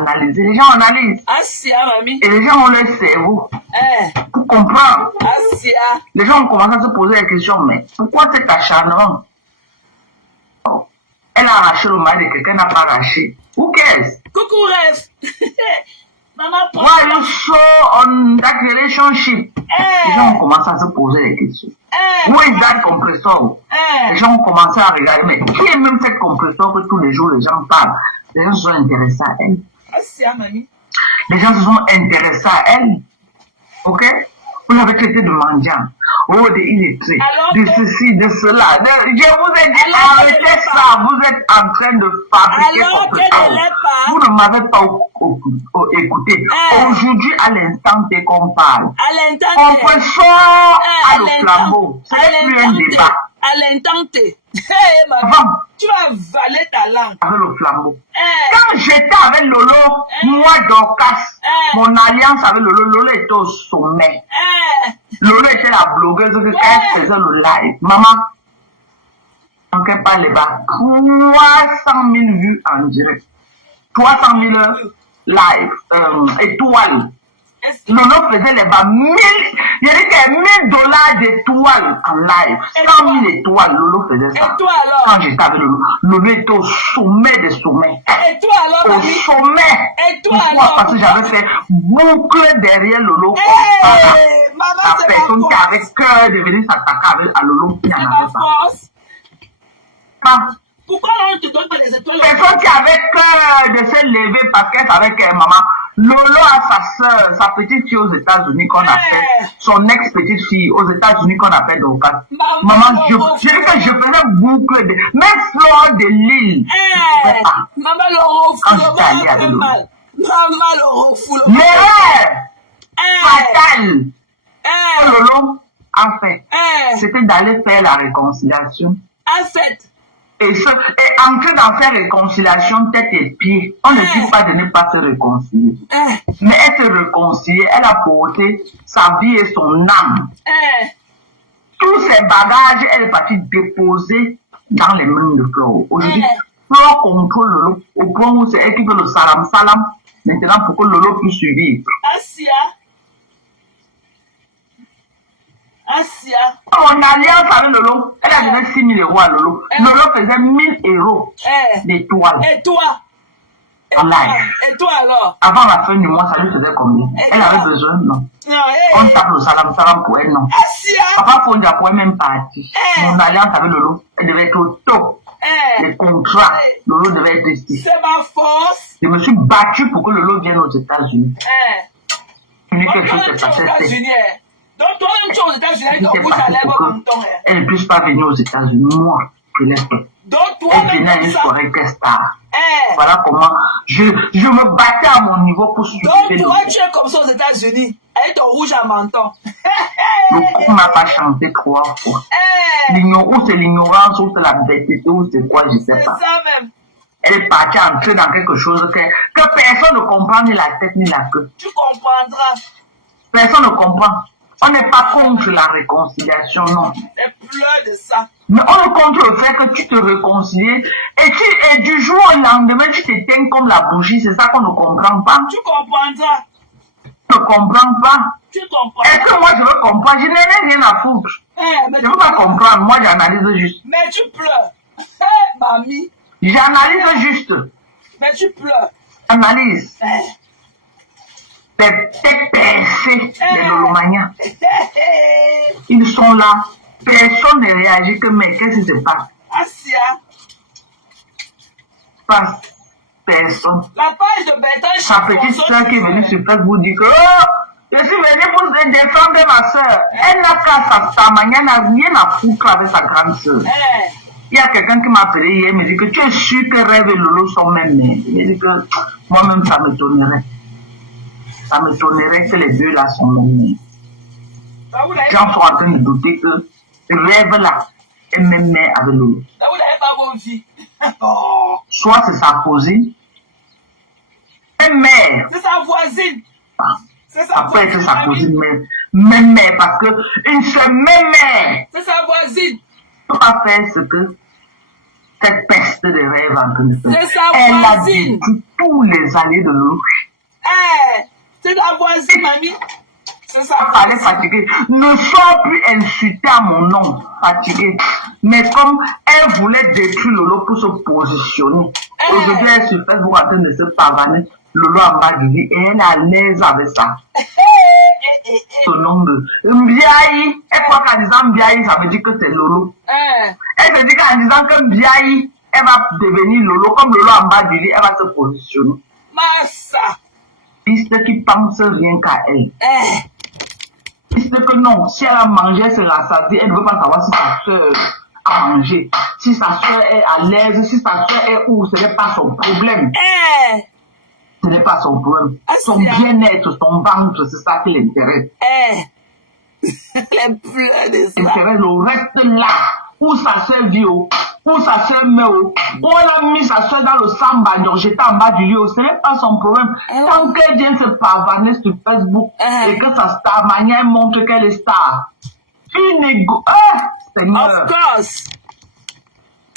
analyser. Les gens analysent. Et les gens ont le cerveau pour comprendre. Les gens ont commencé à se poser la question, mais pourquoi cet acharnement? Elle a arraché le mari de quelqu'un, n'a pas arraché. Who cares? Coucou, rêve. Maman, why are you so on that relationship? Les gens ont commencé à se poser des questions. Où est that compressor? Les gens ont commencé à regarder, mais qui est même cette compressor que tous les jours les gens parlent? Les gens se sont intéressés à elle. Les gens se sont intéressés à elle. Ok? Vous avez traité de mendiant. Oh, de illettré, de ceci, de cela. Je vous ai dit, arrêtez ça. Vous êtes en train de fabriquer compressor. Vous ne m'avez pas écouté. Aujourd'hui, à l'instant qu'on parle, compressor à le flambeau. Ce n'est plus un débat. À l'instant tu as avalé ta langue. Avec le flambeau. Quand j'étais avec Lolo, moi, Dorcas, mon alliance avec Lolo, Lolo était au sommet. Lolo était la blogueuse quand elle faisait le live. Maman, on ne pas les bas. 300 000 vues en direct. 300 000 live, étoiles. Lolo faisait les bas 1000, il y avait $1000 d'étoiles en live. 100 000 étoiles, Lolo faisait ça. Et toi alors? Quand j'étais avec Lolo, Lolo était au sommet des sommets. Et toi alors? Au sommet. Et toi pourquoi? alors? Parce que j'avais fait boucle derrière Lolo. La personne qui avait cœur de venir s'attaquer à Lolo, il n'y en avait pas. Pourquoi on te donne pas les étoiles? Personne qui avait cœur de se lever parce qu'elle savait qu'elle maman. Lolo a sa soeur, sa petite fille aux États-Unis qu'on appelle, son ex-petite fille aux États-Unis qu'on appelle Dorcas. Maman, je faisais boucle de, même Flore de Lille. Maman, le quand j'étais allée avec Lolo. Maman, le refou. L'erreur fatale que Lolo a fait, c'était d'aller faire la réconciliation. Et entrer dans cette réconciliation tête et pied, on ne dit pas de ne pas se réconcilier. Mais elle se réconcilier, elle a porté sa vie et son âme. Tous ces bagages, elle est partie déposer dans les mains de Flore. Aujourd'hui, Flore contrôle Lolo au point où c'est elle qui fait le salam salam. Maintenant, pour que Lolo puisse survivre. Mon alliance avec Lolo, elle a donné 6 000 € à Lolo. Lolo faisait 1 000 € d'étoiles. Et toi? En live. Et toi alors? Avant la fin du mois, ça lui faisait combien? Elle avait besoin, non? On tape le salam salam pour elle, non? Papa Fondia pour elle même partie. Mon alliance avec Lolo, elle devait être au top. Les contrats, Lolo devait être ici. C'est ma force. Je me suis battu pour que Lolo vienne aux États-Unis. Quelque chose s'est passé. Donc toi-même tu es aux États-Unis, ton bouche à lèvres comme ton. Elle ne puisse pas venir aux États-Unis. Moi, je l'ai fait. Donc elle venait à une soirée star. Voilà comment je me battais à mon niveau pour soutenir. Donc toi tu es comme ça aux États-Unis, avec ton rouge à menton. Le coup m'a pas chanté 3 fois. Ou c'est l'ignorance, ou c'est la bêtise, ou c'est quoi, je sais pas. C'est ça même. Elle est partie entrer dans quelque chose que personne ne comprend, ni la tête ni la queue. Tu comprendras. Personne ne comprend. On n'est pas contre la réconciliation, non. Mais pleure de ça. Mais on est contre le fait que tu te réconcilies et du jour au lendemain, tu t'éteins comme la bougie. C'est ça qu'on ne comprend pas. Tu comprendras. Tu ne comprends pas. Tu comprends. Est-ce que moi je veux comprendre? Je n'ai rien à foutre. Je ne veux pas comprendre. Moi, j'analyse juste. Mais tu pleures. Mamie. J'analyse juste. Mais tu pleures. Analyse. Les têtes percées des Lolomaniens. Ils sont là. Personne ne réagit que, mais qu'est-ce qui se passe? Pas personne. La page de Bertrand. Sa petite soeur qui est venue sur Facebook dit que je suis venue pour se défendre ma soeur. Elle n'a qu'à sa manière, n'a rien à foutre avec sa grande soeur. Il y a quelqu'un qui m'a appelé hier, il me dit que tu es sûr que Rêve et Lolo sont même nés. Il dit que moi-même ça m'étonnerait. Ça m'étonnerait que les deux là sont même nés. Les gens sont en train de douter que Rêve là est même né avec Lolo. Soit c'est sa cousine, même mère. C'est sa voisine. Après c'est sa cousine, même mère, parce que une seule même mère. C'est sa voisine. Ne peut pas faire ce que cette peste de rêve en train de faire. C'est sa Elle a voisine. dit tous les alliés de Lolo. C'est la voisine, mamie. C'est sa Elle est voisine. fatiguée. Ne sois plus insultée à mon nom, fatiguée. Mais comme elle voulait détruire Lolo pour se positionner, aujourd'hui elle est sur Facebook en train de se pavaner. Lolo en bas du lit et elle est à l'aise avec ça. Ce nom de Mbiaï, elle croit qu'en disant Mbiaï, ça veut dire que c'est Lolo. Elle se dit qu'en disant que Mbiaï, elle va devenir Lolo. Comme Lolo en bas du lit, elle va se positionner. Massa. Piste qui pense rien qu'à elle. Piste que non, si elle a mangé, elle se rassasie, elle ne veut pas savoir si sa soeur a mangé. Si sa soeur est à l'aise, si sa soeur est où, ce n'est pas son problème. Ce n'est pas son problème. Son bien-être, son ventre, c'est ça qui l'intéresse. Les pleurs de ça. L'intérêt, le reste là, où sa soeur vit, où sa soeur meurt, où elle a mis sa soeur dans le samba, donc j'étais en bas du lit, ce n'est pas son problème. Tant qu'elle vient se pavaner sur Facebook et que sa star manière montre qu'elle est star. Une égo. Seigneur. Of course.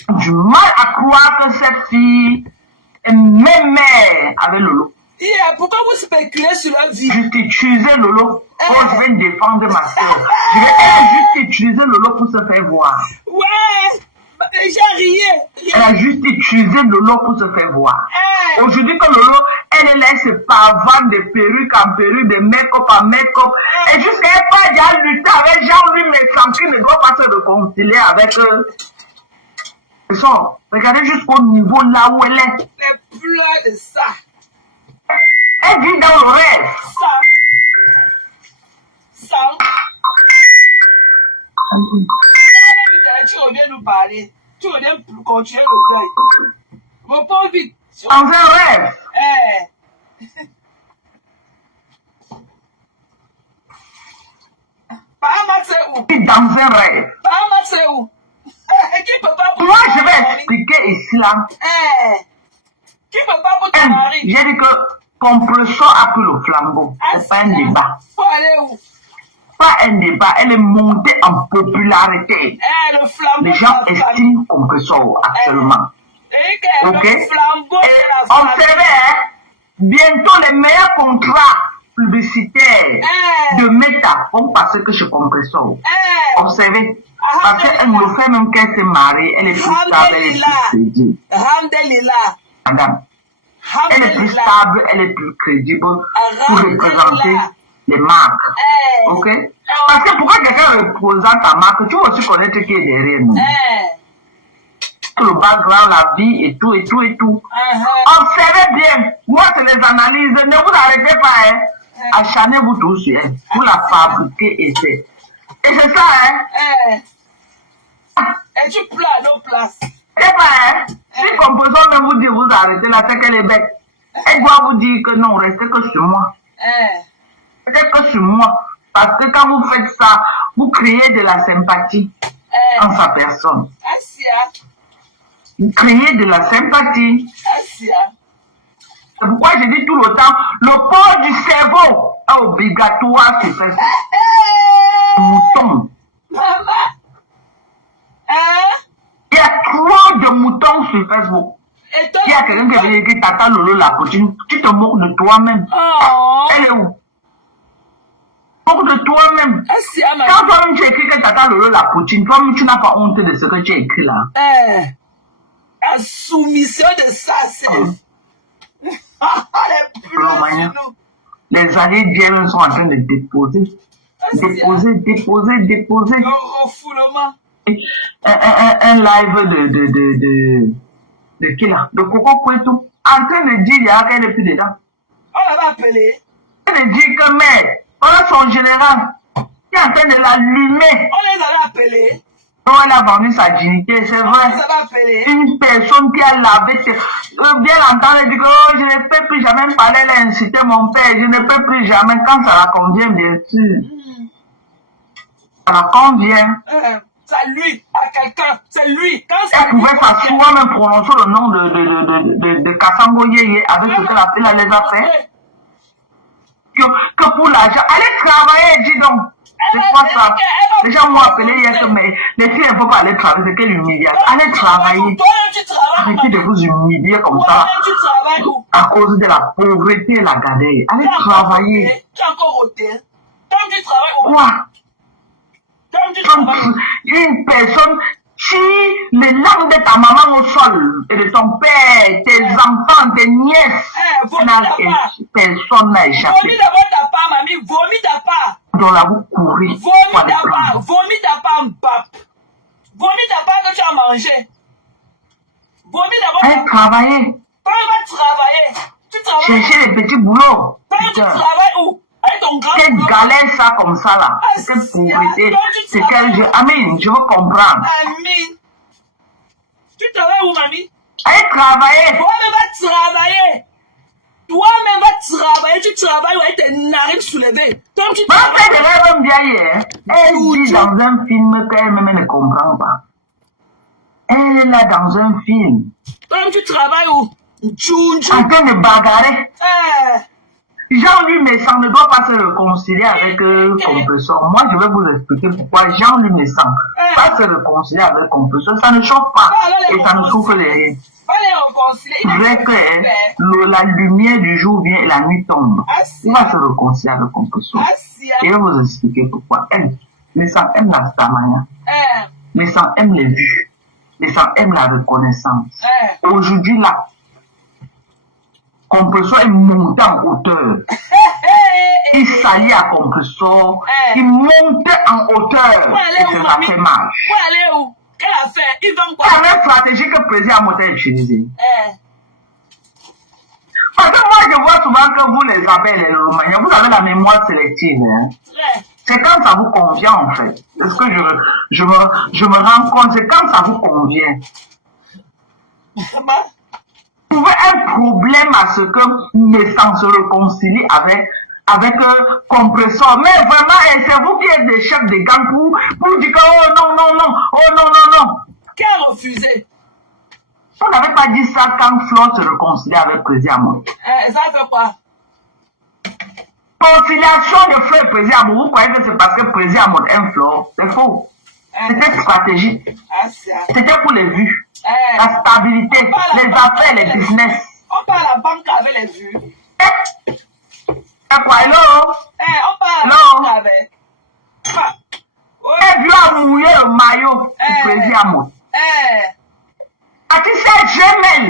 Du mal à croire que cette fille est même mère avec Lolo. Pourquoi vous spéculez sur la vie? Juste utiliser Lolo. Oh, je vais défendre ma soeur. Je vais juste utiliser Lolo pour se faire voir. Ouais, j'ai rié. Elle a juste utilisé Lolo pour se faire voir. Aujourd'hui que Lolo, elle laisse pavane de perruque en perruque, de make-up en make-up. Et jusqu'à elle pas déjà lutter avec Jean-Louis Méchant qui ne doit pas se réconcilier avec eux. Regardez jusqu'au niveau là où elle est. Les pleurs de ça. Elle vit dans le rêve. Ça. Tu reviens nous parler. Tu reviens continuer le deuil. Mon pauvre vite. Dans un rêve. Bahama, c'est où? Dans un rêve. Bahama, c'est où? Qui peut pas Moi, je vais expliquer ici là. Qui peut pas pour ton mari? J'ai dit que Compression a pris le flambeau. C'est pas un débat. Faut aller où? Pas un débat. Elle est montée en popularité. Le flambeau. Les gens estiment Compression actuellement. Ok? Le flambeau Et observez, bientôt les meilleurs contrats publicitaires de Meta vont passer que chez Compression. Observez. Parce qu'elle nous fait même qu'elle s'est mariée, elle est plus stable, elle est plus crédible. Madame, elle est plus stable, elle est plus crédible pour représenter les marques. Ok? Parce que pourquoi quelqu'un représente ta marque, tu vas aussi connaître qui est derrière nous. Le background, la vie et tout, et tout, et tout. Observez bien. Moi, c'est les analyses. Ne vous arrêtez pas, hein. Acharnez-vous tous, hein. Vous la fabriquez et c'est. Et c'est ça, hein. Et tu pleures à nos places. C'est pas, hein. Si Compression ne vous dit vous arrêtez là, c'est qu'elle est bête. Elle doit vous dire que non, restez que sur moi. Restez que sur moi. Parce que quand vous faites ça, vous créez de la sympathie en sa personne. Vous créez de la sympathie. C'est pourquoi je dis tout le temps, le port du cerveau est obligatoire sur Facebook. Mouton. Il y a trop de moutons sur Facebook. Il y a quelqu'un qui veut dire Tata Lolo la poutine. Tu te moques de toi-même. Elle est où? Moque de toi-même. Quand toi-même tu écris que Tata Lolo la poutine, toi-même tu n'as pas honte de ce que tu as écrit là. La soumission de ça, c'est. Les alliés d'hier sont en train de déposer. Déposer. Un live de qui là? De Coco Pueto. En train de dire, il y a rien depuis dedans. On l'avait appelé. En train de dire que, mais, voilà son général. Il est en train de l'allumer. On les avait appelés. Non, elle a vendu sa dignité, c'est vrai. Une personne qui a lavé, bien entendu, elle dit que oh, je ne peux plus jamais parler, elle a incité mon père, je ne peux plus jamais, quand ça la convient, bien sûr. Ça la convient. C'est lui, à quelqu'un, c'est lui. Elle pouvait facilement même prononcer le nom de Kassango Yeye avec ce qu'elle a les a fait. Que pour l'argent, allez travailler, dis donc. C'est quoi ça? Les gens m'ont appelé hier que mais les filles ne peuvent pas aller travailler, c'est quelle humiliation. Allez travailler. Arrêtez de vous humilier comme ça à cause de la pauvreté et la galère. Allez travailler. Quoi? Une personne, si les larmes de ta maman au sol et de ton père, tes enfants, tes nièces, personne n'a échappé. Vomis d'abord ta part, mamie, vomis ta part. Donc là, vous courez. Vomis ta part, vomis ta part, mbap. Vomis ta part que tu as mangé. Vomis d'abord. Allez travailler. Pas va travailler. Tu travailles. Cherchez les petits boulots. Tu travailles où? Quelle galère ça comme ça là. Quelle pauvreté. C'est quel jeu. Amine, je veux comprendre. Amine. Tu travailles où, mamie? Allez travailler. Toi-même va travailler. Toi-même va travailler. Tu travailles avec tes narines soulevées. Toi, tu travailles. Mais c'est de rêve bien hier. Elle dit dans un film qu'elle-même ne comprend pas. Elle est là dans un film. Toi-même tu travailles où? En train de bagarrer. Jean-Louis Messan ne doit pas se réconcilier avec Compressor. Moi, je vais vous expliquer pourquoi Jean-Louis Messan va se réconcilier avec Compressor. Ça ne choque pas et ça ne souffre de rien. C'est vrai que la lumière du jour vient et la nuit tombe. Il va se réconcilier avec Compressor. Et je vais vous expliquer pourquoi. Messan aime la Stamania. Messan aime les vues. Messan aime la reconnaissance. Aujourd'hui, là, Compressor est monté en hauteur. Il s'allie à Compressor. Il monte en hauteur. Et ça fait mal. Quelle affaire? Il vend quoi? C'est la même stratégie que le président Mota a utilisée. Parce que moi, je vois souvent que vous, les Abeilles et les Romaniens, vous avez la mémoire sélective. Hein? C'est quand ça vous convient, en fait. Est-ce que je me rends compte? C'est quand ça vous convient. Vous trouvez un problème à ce que Messan se réconcilie avec Compressor. Mais vraiment, c'est vous qui êtes des chefs de gang pour dire que oh non, non, non, oh non, non, non. Qui a refusé? Vous n'avez pas dit ça quand Flore se réconcilie avec Président Amon. Ça fait quoi? Conciliation de Flore et Président Amon, vous croyez que c'est parce que Président Amon aime Flore? C'est faux. C'était stratégique. C'était pour les vues. La stabilité, les affaires, les business. On parle à la banque avec les vues. C'est quoi, hello? On parle à la banque avec. Elle doit mouiller le maillot du président Amon. Patricia Gemel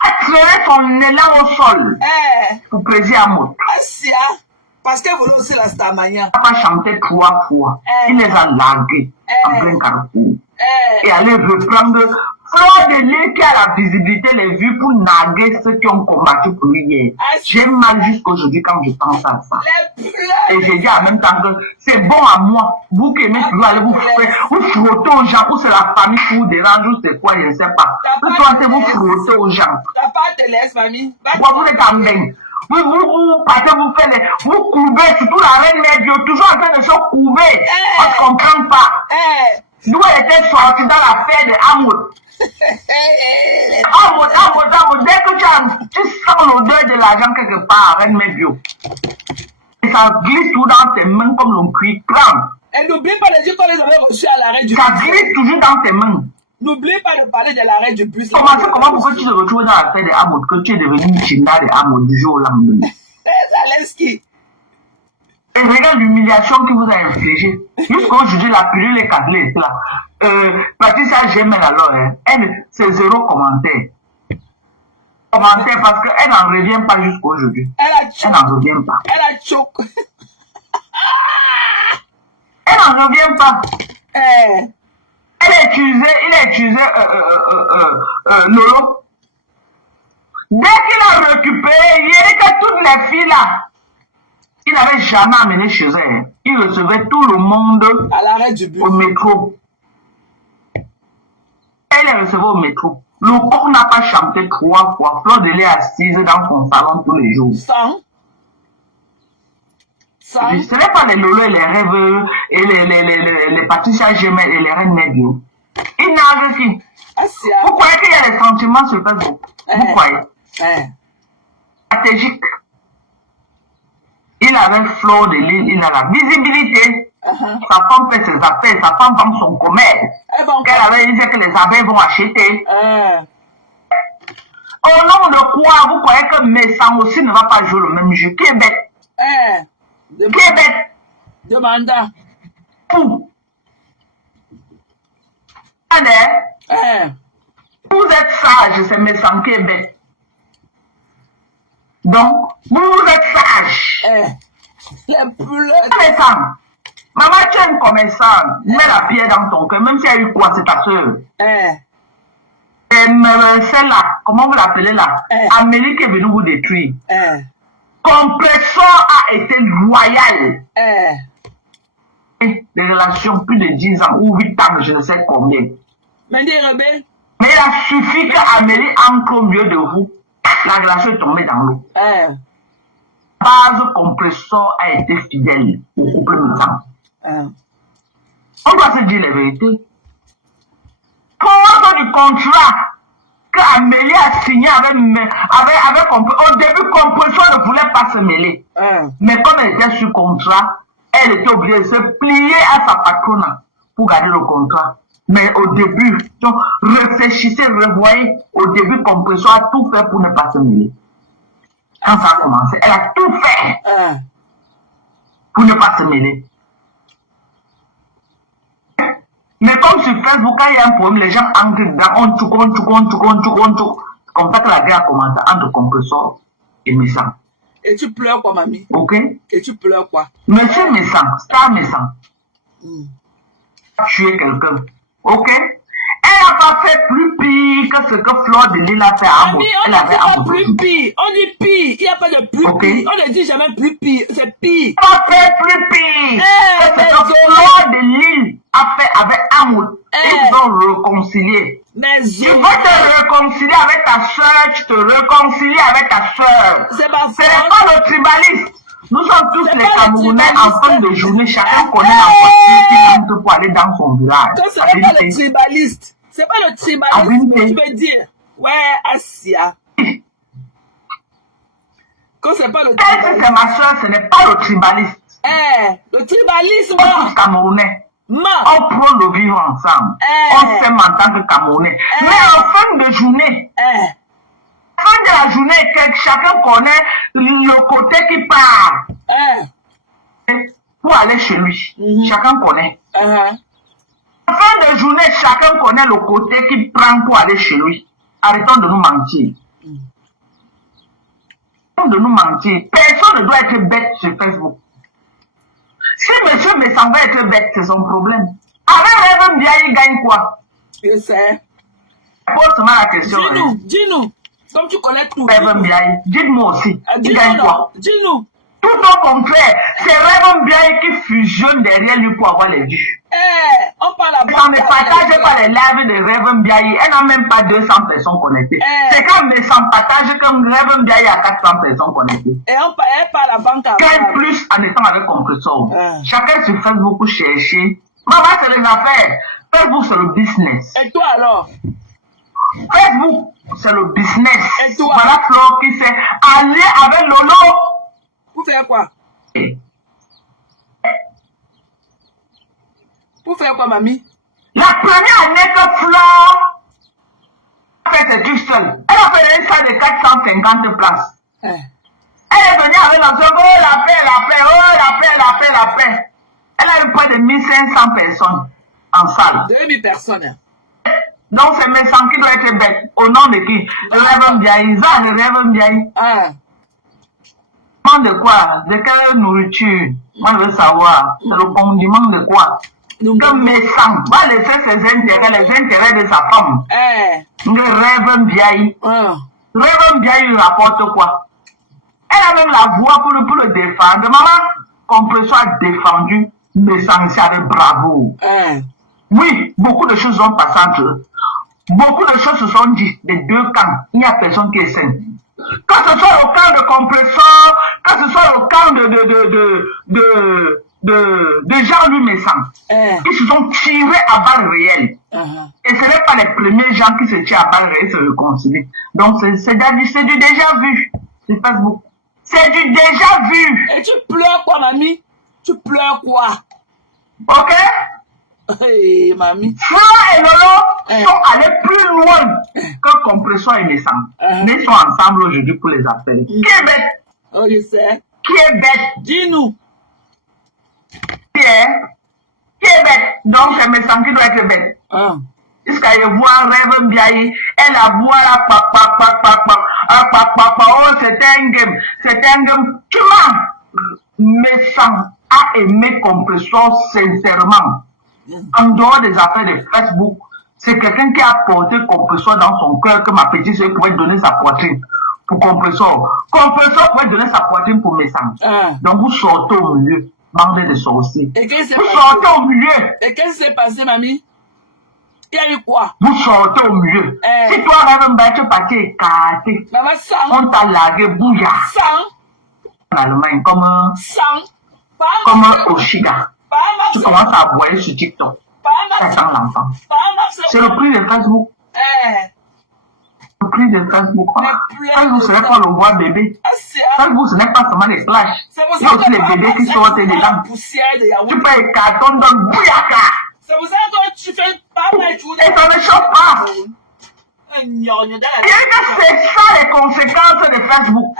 a tiré son élan au sol pour président Amon. Parce que vous aussi la Stamania. Il n'a pas chanté 3 fois. Il les a largués en plein carrefour. Et aller reprendre Flore de l'île qui a la visibilité, les vues pour narguer ceux qui ont combattu pour lui hier. J'ai mal jusqu'aujourd'hui quand je pense à ça. Et je dis en même temps que c'est bon à moi. Vous qui aimez toujours aller vous frotter aux gens, ou c'est la famille qui vous dérange, ou c'est quoi, je ne sais pas. Vous pensez vous frotter aux gens. Ta part te laisse, mamie. Vous êtes en bain. Vous partez, vous faites vous couvez, surtout la reine mère Dieu, toujours en train de se couver. On ne comprend pas. D'où elle était sortie dans l'affaire de Hamoud. Hamoud, dès que tu sens l'odeur de l'argent quelque part, reine mère Dieu. Et ça glisse tout dans tes mains comme l'on cuit crâne. Et n'oublie pas de dire qu'on les avait reçus à l'arrêt du bus. Ça glisse toujours dans tes mains. N'oublie pas de parler de l'arrêt du bus. Comment pourquoi tu te retrouves dans l'affaire de Hamoud, que tu es devenu une chinda de Hamoud du jour au lendemain? Zaleski. Et regarde l'humiliation qu'il vous a infligée. Jusqu'aujourd'hui, la pilule est câblée. Patricia Gemel alors, elle, c'est 0 commentaire. Commentaire parce qu'elle n'en revient pas jusqu'aujourd'hui. Elle n'en revient pas. Elle a choqué. Elle n'en revient pas. Il a utilisé Lolo. Dès qu'il a récupéré, il y avait que toutes les filles là. Il n'avait jamais amené chez elle. Il recevait tout le monde à l'arrêt du bus. Au métro. Elle les recevait au métro. Le coq n'a pas chanté 3 fois. Flore de l'est assise dans son salon tous les jours. Ce n'est pas les Lolo et les rêves et les Patricia Gemel et les reines Médio. Il n'a rien fait. Vous croyez qu'il y a des sentiments sur Facebook? Vous croyez? Stratégique. Il avait Flore de l'île, il a la visibilité. Sa femme fait ses affaires, sa femme vend son commerce. Elle avait dit que les abeilles vont acheter. Au nom de quoi vous croyez que Messan aussi ne va pas jouer le même jeu? Qui est bête? Qui est bête? Demanda. Vous êtes sage, c'est Messan qui est bête. Donc, vous êtes sage. Messan, maman, tu es une commerçante. Mets la pierre dans ton cœur, même si elle a eu quoi, c'est ta soeur. Celle-là, comment vous l'appelez là? Amélie qui est venue vous détruire. Compressor a été loyal. Des relations plus de 10 ans ou 8 ans, je ne sais combien. Mais il a suffi qu'Amélie entre au milieu de vous. La relation est tombée dans l'eau. Base Compressor a été fidèle au couple Messan. On doit se dire la vérité. Pour du contrat qu'Amélie a signé avec au début, Compressor ne voulait pas se mêler. Mais comme elle était sur contrat, elle était obligée de se plier à sa patronne pour garder le contrat. Mais au début, donc, réfléchissez, revoyez, au début, Compressor a tout fait pour ne pas se mêler. Quand ça a commencé, elle a tout fait pour ne pas se mêler. Mais comme sur Facebook, quand il y a un problème, les gens entrent dedans, on tchouk. Comme ça que la guerre a commencé entre Compressor et Messan. Et tu pleures quoi, mamie? Ok? Et tu pleures quoi? Monsieur Messan, Star Messan, a tué quelqu'un. Ok? Elle n'a pas fait plus pire que ce que Fleur de Lille a fait à Amos. Mamie, on ne dit pas plus pire. On dit pire. Il n'y a pas de plus pire. On ne dit jamais plus pire. C'est pire. Elle n'a pas fait plus pire que ce que Fleur de Lille a fait avec Amos. Ils ont réconcilié. Tu veux te réconcilier avec ta soeur, tu te réconcilies avec ta soeur. C'est pas Ce n'est pas le tribaliste. Nous sommes tous les Camerounais en fin de journée. Chacun connaît la voiture qui rentre pour aller dans son village. Ce n'est pas le tribaliste. C'est pas le tribaliste que tu veux dire. Ouais, Asia. Quand c'est pas le tribaliste. C'est ma soeur, ce n'est pas le tribaliste. Le tribalisme. On est tous Camerounais. On prend le vivre ensemble. On s'aime en tant que Camerounais. Mais en fin de journée, fin de la journée, chacun connaît le côté qui part pour aller chez lui. Chacun connaît. En fin de journée, chacun connaît le côté qu'il prend pour aller chez lui. Arrêtons de nous mentir. Arrêtons de nous mentir. Personne ne doit être bête sur Facebook. Si monsieur Messan va être bête, c'est son problème. Avec Reverend Biaye, il gagne quoi? Je sais. Pose-moi la question. Dis-nous. Comme tu connais tout. Reverend Biaye, dites-moi aussi. Il gagne quoi? Dis-nous. Tout au contraire, c'est Reverend Biaye qui fusionne derrière lui pour avoir les vues. On parle à Ça ne partage pas les lives de Reverend Biaye. Elle n'a même pas 200 personnes connectées. C'est quand Messan partage comme Reverend Biaye a 400 personnes connectées. Et elle parle à banque à Quel plus en étant avec Compressor. Chacun sur Facebook pour chercher. Maman, c'est les affaires. Facebook, c'est le business. Et toi alors? Facebook, c'est le business. Et toi? Voilà Flore qui s'est allé avec Lolo. Pour faire quoi? Pour faire quoi, mamie? La première année que Flore a fait ses trucs seule, elle a fait une salle de 450 places. Elle est venue avec l'ensemble, oh la paix. Elle a eu près de 1500 personnes en salle. 2000 personnes. Donc c'est Messan qui doit être bête. Au nom de qui? Le Reverend Biaye. Le Reverend Biaye. De quoi? De quelle nourriture? Moi je veux savoir. C'est le condiment de quoi? Que Messan va laisser ses intérêts, les intérêts de sa femme. Le Reverend Biaye. Reverend Biaye lui rapporte quoi? Elle a même la voix pour le défendre. Maman, Compressor a défendu Messan ici avec bravoure. Oui, beaucoup de choses ont passé entre eux. Beaucoup de choses se sont dites des deux camps. Il n'y a personne qui est sain. Que ce soit au camp de Compressor, que ce soit au camp de Jean-Louis Messan, ils se sont tirés à balles réelles. Et ce n'est pas les premiers gens qui se tirent à balles réelles se réconcilient. Donc c'est du déjà vu sur Facebook. C'est du déjà vu. Et tu pleures quoi, mamie? Tu pleures quoi? Ok? Hey, mamie. Fleur et Lolo sont allés plus loin que Compression et Naissant. Mais ils sont ensemble aujourd'hui pour les affaires. Qui est bête? Oh, je sais. Qui est bête? Dis-nous. Qui est bête? Donc, c'est Naissant qui doit être bête. Jusqu'à y voir Rêve Biaï, elle a voix oh, c'est un game. Tu mens. Naissant a aimé Compression sincèrement. En dehors des affaires de Facebook, c'est quelqu'un qui a porté Compression dans son cœur que ma petite soeur pouvait donner sa poitrine pour Compression. Compression pouvait donner sa poitrine pour mes sangs. Donc vous sortez au milieu, bande de sorciers. Vous sortez au milieu. Et qu'est-ce qui s'est passé, mamie? Il y a eu quoi? Vous sortez au milieu. Si toi, tu es parti écarté, on t'a largué bouillard. En Allemagne, comme Oshiga. Tu commences à aboyer sur TikTok. T'attends l'enfant. C'est le prix de Facebook. Le prix de Facebook. Facebook, ce n'est pas le bois bébé. Facebook, ce n'est pas seulement les clashs. Il y a aussi les bébés qui sortent dedans. Tu peux écarter dans le bouillaka. C'est pour ça que tu fais pas mal tout. Et ça ne chauffe pas. Il y a que c'est ça les conséquences de Facebook.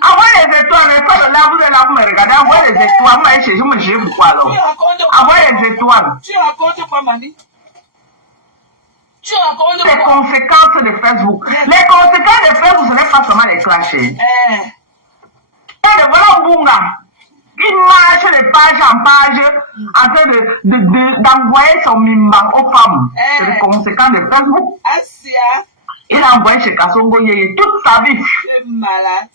Avant les étoiles, vous me regardez, avant les étoiles, moi je me dis pourquoi alors. Avant les étoiles. Tu racontes quoi, Mani? Tu racontes quoi? Les conséquences de Facebook. Les conséquences de Facebook, ce n'est pas seulement les clashs. Voilà Bunga. Il marche de page en page en train d'envoyer son mimban aux femmes. C'est les conséquences de Facebook. Il a envoyé chez Kassongo Yeye toute sa vie. Malade.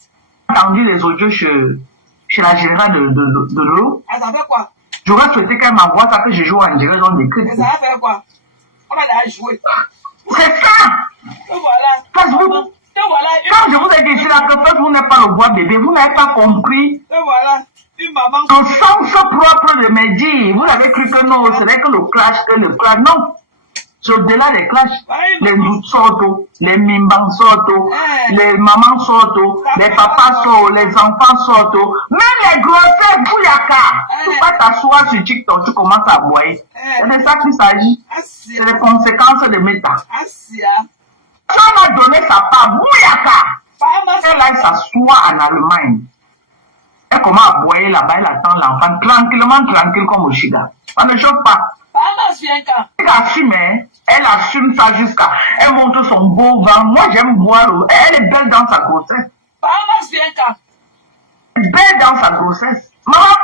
J'ai entendu les audios chez la générale de l'eau. Ça fait quoi? J'aurais souhaité qu'elle m'envoie ça que je joue en direct dans des clips. Ça va faire quoi? On va la jouer. C'est ça! Et voilà. Facebook. Et voilà. Quand je vous ai dit là que Facebook n'est pas le bois bébé, vous n'avez pas compris. Et voilà. Une maman. Au sens propre de me dire, vous avez cru que non, ce n'est que le clash, non. C'est au-delà des clashs. Les doutes sortent, les mimbans sortent, les mamans sortent, les papas sortent, les enfants sortent, même les grossesses bouyaka. Tu vas t'asseoir sur TikTok, tu commences à boire. C'est de ça qu'il s'agit. C'est les conséquences de Meta. Ça m'a donné sa part, bouyaka. Et là, il s'assoit en Allemagne. Et comment à boire là-bas, elle attend l'enfant tranquille comme au Chiga. Ça ne choque pas. Elle assume ça jusqu'à. Elle montre son beau vent. Moi, j'aime voir. Elle est belle dans sa grossesse. Elle est belle dans sa grossesse. Maman,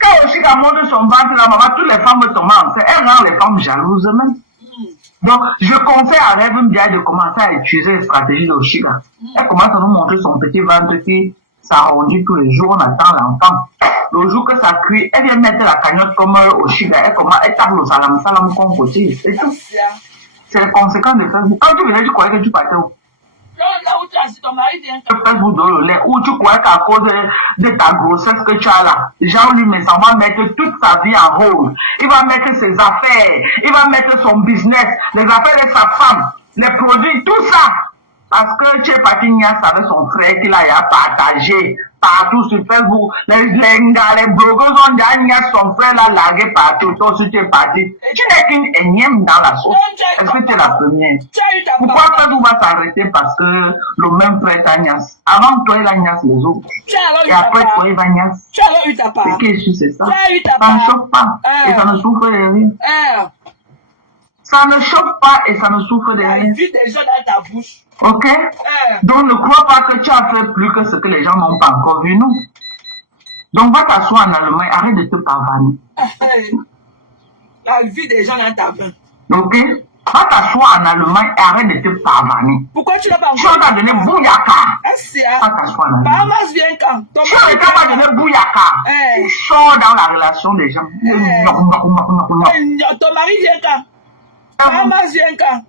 quand Oshiga montre son ventre, là, maman, toutes les femmes tombent enceintes. Elle rend les femmes jalouses même. Donc, je conseille à Rêve Mbiaye de commencer à utiliser les stratégies d'Oshiga. Elle commence à nous montrer son petit ventre qui s'arrondit tous les jours. On attend l'enfant. Le jour que ça cuit, elle vient mettre la cagnotte comme Oshiga. Elle tape le salam comme côté. C'est tout. C'est les conséquences de Facebook. Quand tu venais, tu croyais que tu partais où? Facebook dans le lait, où tu croyais qu'à cause de ta grossesse que tu as là, Jean-Louis Messan va mettre toute sa vie en rôle. Il va mettre ses affaires, il va mettre son business, les affaires de sa femme, les produits, tout ça. Parce que tu es parti avec son frère qui l'a partagé partout sur Facebook. Les blogueurs ont dit son frère l'a largué partout. Toi aussi tu es parti. Tu n'es qu'une énième dans la sauce. Est-ce que tu es la première? Pourquoi Facebook va s'arrêter? Parce que le même frère t'agnace. Avant toi il agnace les autres. Et après toi il va agnace. Et qu'est-ce que c'est ça? Ça ne choque pas. Et ça ne souffre de rien. Ça ne chauffe pas et ça ne souffre de rien. Vu déjà dans ta bouche. Ok? Donc ne crois pas que tu as fait plus que ce que les gens n'ont pas encore vu, non? Donc va t'asseoir en Allemagne, arrête de te pavaner. La vie des gens dans ta main. Ok? Va t'asseoir en Allemagne et arrête de te pavaner. Pourquoi tu n'as pas Tu as donné bouyaka. Va t'asseoir en Allemagne. Bahamas vient quand? Tu n'as pas donné bouyaka. Tu sors dans la relation des gens. Ton mari vient quand? Bahamas vient quand?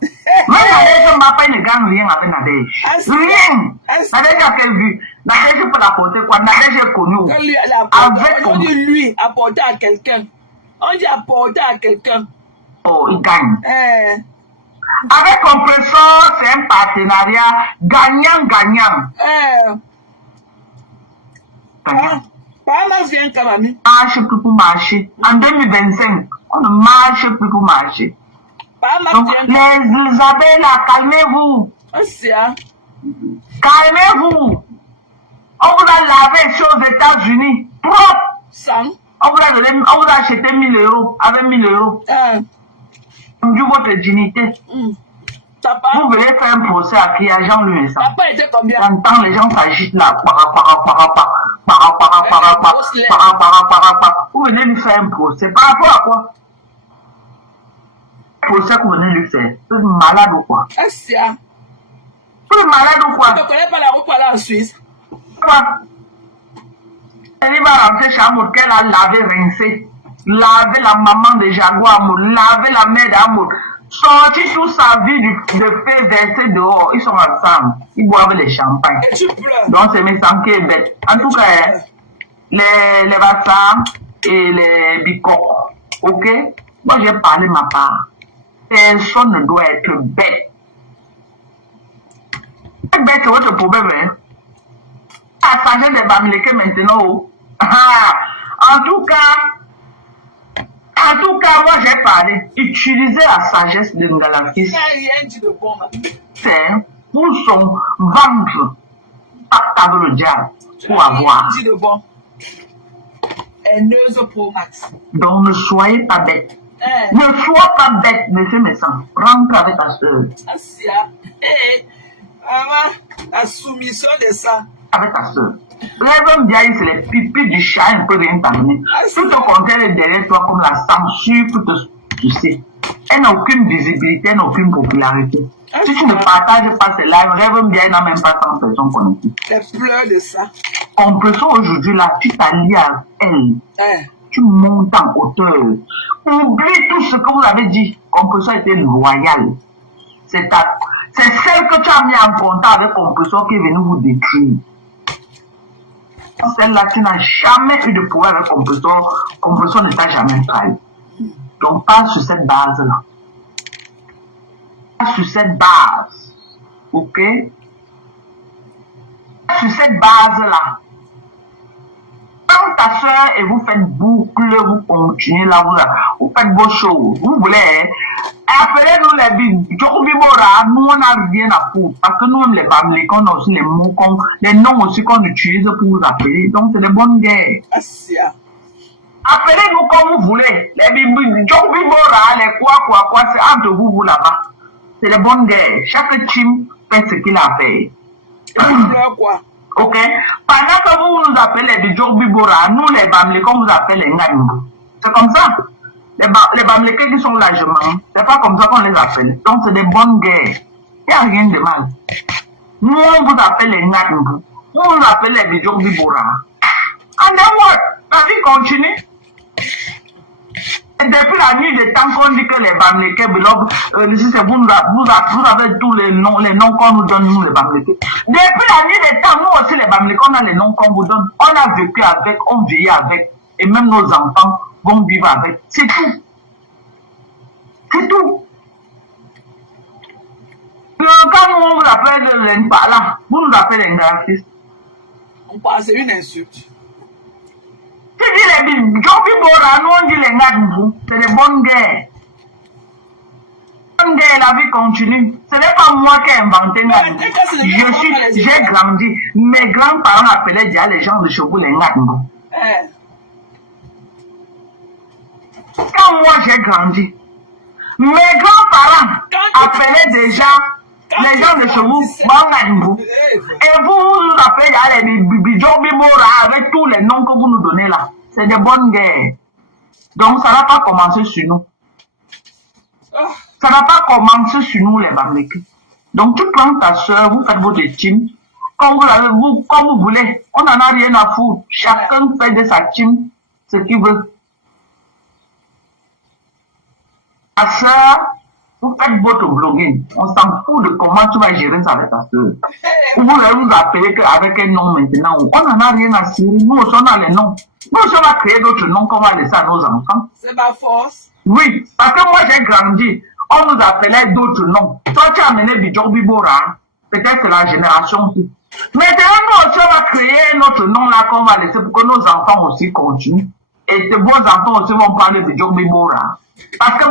Même Nadège Mbappé ne gagne rien avec Nadège. Rien. Nadège a fait vu. Nadège peut l'apporter quoi? Nadège est connu. Avec on dit lui apporter à quelqu'un. On dit apporter à quelqu'un. Oh, il gagne. Avec Compression, c'est un partenariat gagnant-gagnant. Bahamas vient quand même. Marche plus pour marcher. En 2025, on ne marche plus pour marcher. Donc, les abeilles là, calmez-vous. Calmez-vous. On vous a lavé chez aux États-Unis. Propre. On vous a acheté 1000 euros avec 1000 euros. Du votre dignité. Vous venez faire un procès à qui à Jean-Louis ça. Quand les gens s'agitent là, vous venez lui faire un procès. Par rapport à quoi? Procès que vous venez lui faire. Vous êtes malade ou quoi? Vous êtes malade ou quoi? Tu ne connais pas la route pour aller en Suisse. Quoi? Elle va rentrer chez Amour qu'elle a lavé, rincé. Laver la maman de Jaguar Amour, laver la mère d'Amour. Sortir toute sa vie de fait verser dehors. Ils sont ensemble. Ils boivent les champagnes. Donc c'est mes sangs qui est bête. En tout cas, les vassals et les bicoques. Ok? Moi j'ai parlé ma part. Personne ne doit être bête. Être bête c'est votre problème. Hein? À changer des bamileke maintenant. En tout cas, moi j'ai parlé. Utiliser la sagesse de Ngalafis. C'est pour son ventre. Pactable le diable. Pour avoir. Donc ne soyez pas bête. Ne sois pas bête, monsieur Messan. Rentre avec ta soeur. La soumission de ça. Avec ta soeur. Rêve bien, c'est les pipis du chat, ne peut rien t'amener. Tout au contraire est derrière toi comme la censure pour te sucer. Elle n'a aucune visibilité, elle n'a aucune popularité. Si tu ne partages pas ces lives, Rêve bien, elle n'a même pas 100 personnes connectées. Les pleurs de ça. En plus, aujourd'hui, là, tu t'allies à elle. Tu montes en hauteur. Oublie tout ce que vous avez dit. Compression était loyale. C'est celle que tu as mis en contact avec Compression qui est venue vous détruire. Celle-là, tu n'as jamais eu de pouvoir avec Compression. Compression ne t'a jamais trahi. Donc, pas sur cette base-là. Pas sur cette base. Ok? Sur cette base-là. Quand ta soeur et vous faites boucle, vous continuez là, vous faites vos choses. Vous voulez, appelez-nous les Jokubibora, nous on n'a rien à foutre. Parce que nous, les Bamilés, on a aussi les mots, les noms aussi qu'on utilise pour vous appeler. Donc c'est des bonnes guerres. Appelez-nous comme vous voulez. Les Jokubibora, les quoi, c'est entre vous là-bas. C'est des bonnes guerres. Chaque team fait ce qu'il a fait. Quoi? Ok? Pendant que vous nous appelez les Bidjok-Bibora, nous les Bamilés, on vous appelle les Nganyou. C'est comme ça. Les Bamilés qui sont largement, c'est pas comme ça qu'on les appelle. Donc c'est des bonnes guerres. Il n'y a rien de mal. Nous on vous appelle les Nganyou. On vous appelle les Bidjok-Bibora. And then what? La vie continue. Et depuis la nuit des temps qu'on dit que les Bamileke, vous avez tous les noms qu'on nous donne, nous les Bamileke. Depuis la nuit des temps, nous aussi les Bamileke, on a les noms qu'on vous donne. On a vécu avec, on vieillit avec. Et même nos enfants vont vivre avec. C'est tout. C'est tout. Quand nous on vous appelle l'Empala, vous nous appelez l'Engrafiste. On pense c'est une insulte. Tu dis les Jokubibora, nous on dit les Ngadou, c'est des bonnes guerres. Bonne guerre, la vie continue. Ce n'est pas moi qui ai inventé Ngadou. J'ai grandi. Mes grands-parents appelaient déjà les gens de Chobou les Ngadou. Quand moi j'ai grandi, mes grands-parents appelaient déjà les gens de Chobou Ngadou. Et vous appelez les Jokubibora avec tous les noms que vous nous donnez là. C'est des bonnes guerres. Donc ça n'a pas commencé sur nous. Ça n'a pas commencé sur nous les Bamileke. Donc tu prends ta soeur, vous faites votre team. Comme vous voulez. On n'en a rien à foutre. Chacun fait de sa team ce qu'il veut. Ta soeur, vous faites votre blogging. On s'en fout de comment tu vas gérer ça avec ta soeur. Vous voulez vous appeler avec un nom maintenant. On n'en a rien à cirer. Nous aussi on a les noms. Nous aussi on va créer d'autres noms qu'on va laisser à nos enfants. C'est ma force. Oui, parce que moi j'ai grandi. On nous appelait d'autres noms. Toi tu as amené Bidjok-Bibora. Peut-être que la génération aussi. Maintenant nous aussi on va créer notre nom là on va laisser pour que nos enfants aussi continuent. Et tes bons enfants aussi vont parler de Joe Mimora. Parce que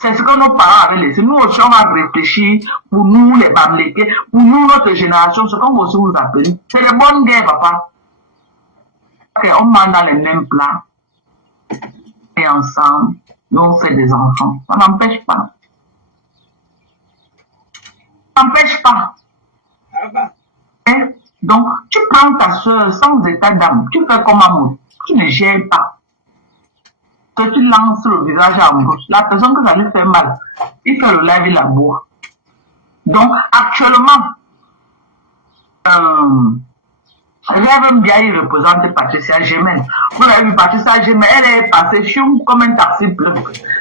c'est ce que nos parents avaient laissé. Nous aussi, on va réfléchir pour nous, les Bamlékés, pour nous, notre génération, ce qu'on va aussi vous appeler. C'est les bonnes guerres, papa. Okay, on mange dans les mêmes plats. Et ensemble, nous, on fait des enfants. Ça n'empêche pas. Ça n'empêche pas. Hein? Donc, tu prends ta soeur sans état d'âme. Tu fais comme amour. Tu ne gères pas. Que tu lances le visage à gauche. La personne que ça lui fait mal, il fait le live, il la boit. Donc, actuellement, Rêve bien, il représente Patricia Gemel. Vous avez vu Patricia Gemel, elle est passée comme un taxi bleu.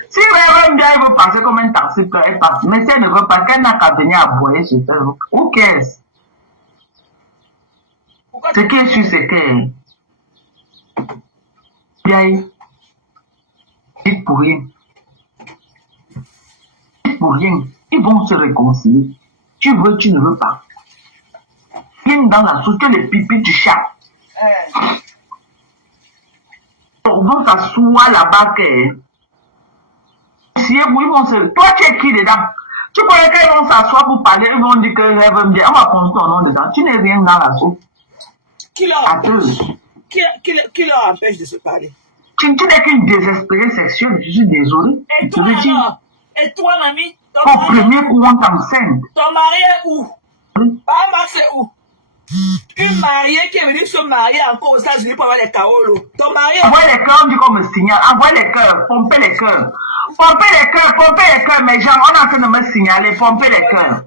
Si Rêve bien, il veut passer comme un taxi bleu, elle passe. Mais si elle ne veut pas, qu'elle n'a qu'à venir à boyer sur Facebook. Who cares? Ce qui est sûr, c'est que bien, ils pour rien. Ils pour rien. Ils vont se réconcilier. Tu veux, tu ne veux pas. Viens dans la soupe, que les pipis du chat. Donc, ça soit là-bas que. Si ils vont se. Toi, tu es qui dedans? Tu croyais qu'ils vont s'asseoir pour parler, ils vont dire que rêve bien. On va construire ton nom dedans. Tu n'es rien dans la soupe. Qui leur empêche de se parler? Tu n'es qu'une désespérée sexuelle, je suis désolé. Et toi, alors? Et toi, mamie? Au premier coup, on t'enceinte. Ton mari est où? Papa, c'est où? Une mariée qui est venue se marier encore aux États-Unis pour avoir les caolos. Ton mari est... Envoie les cœurs, on dit qu'on me signale. Envoie les cœurs, pompez les cœurs. Pompez les cœurs, mes gens. On est en train de me signaler, pompez les cœurs.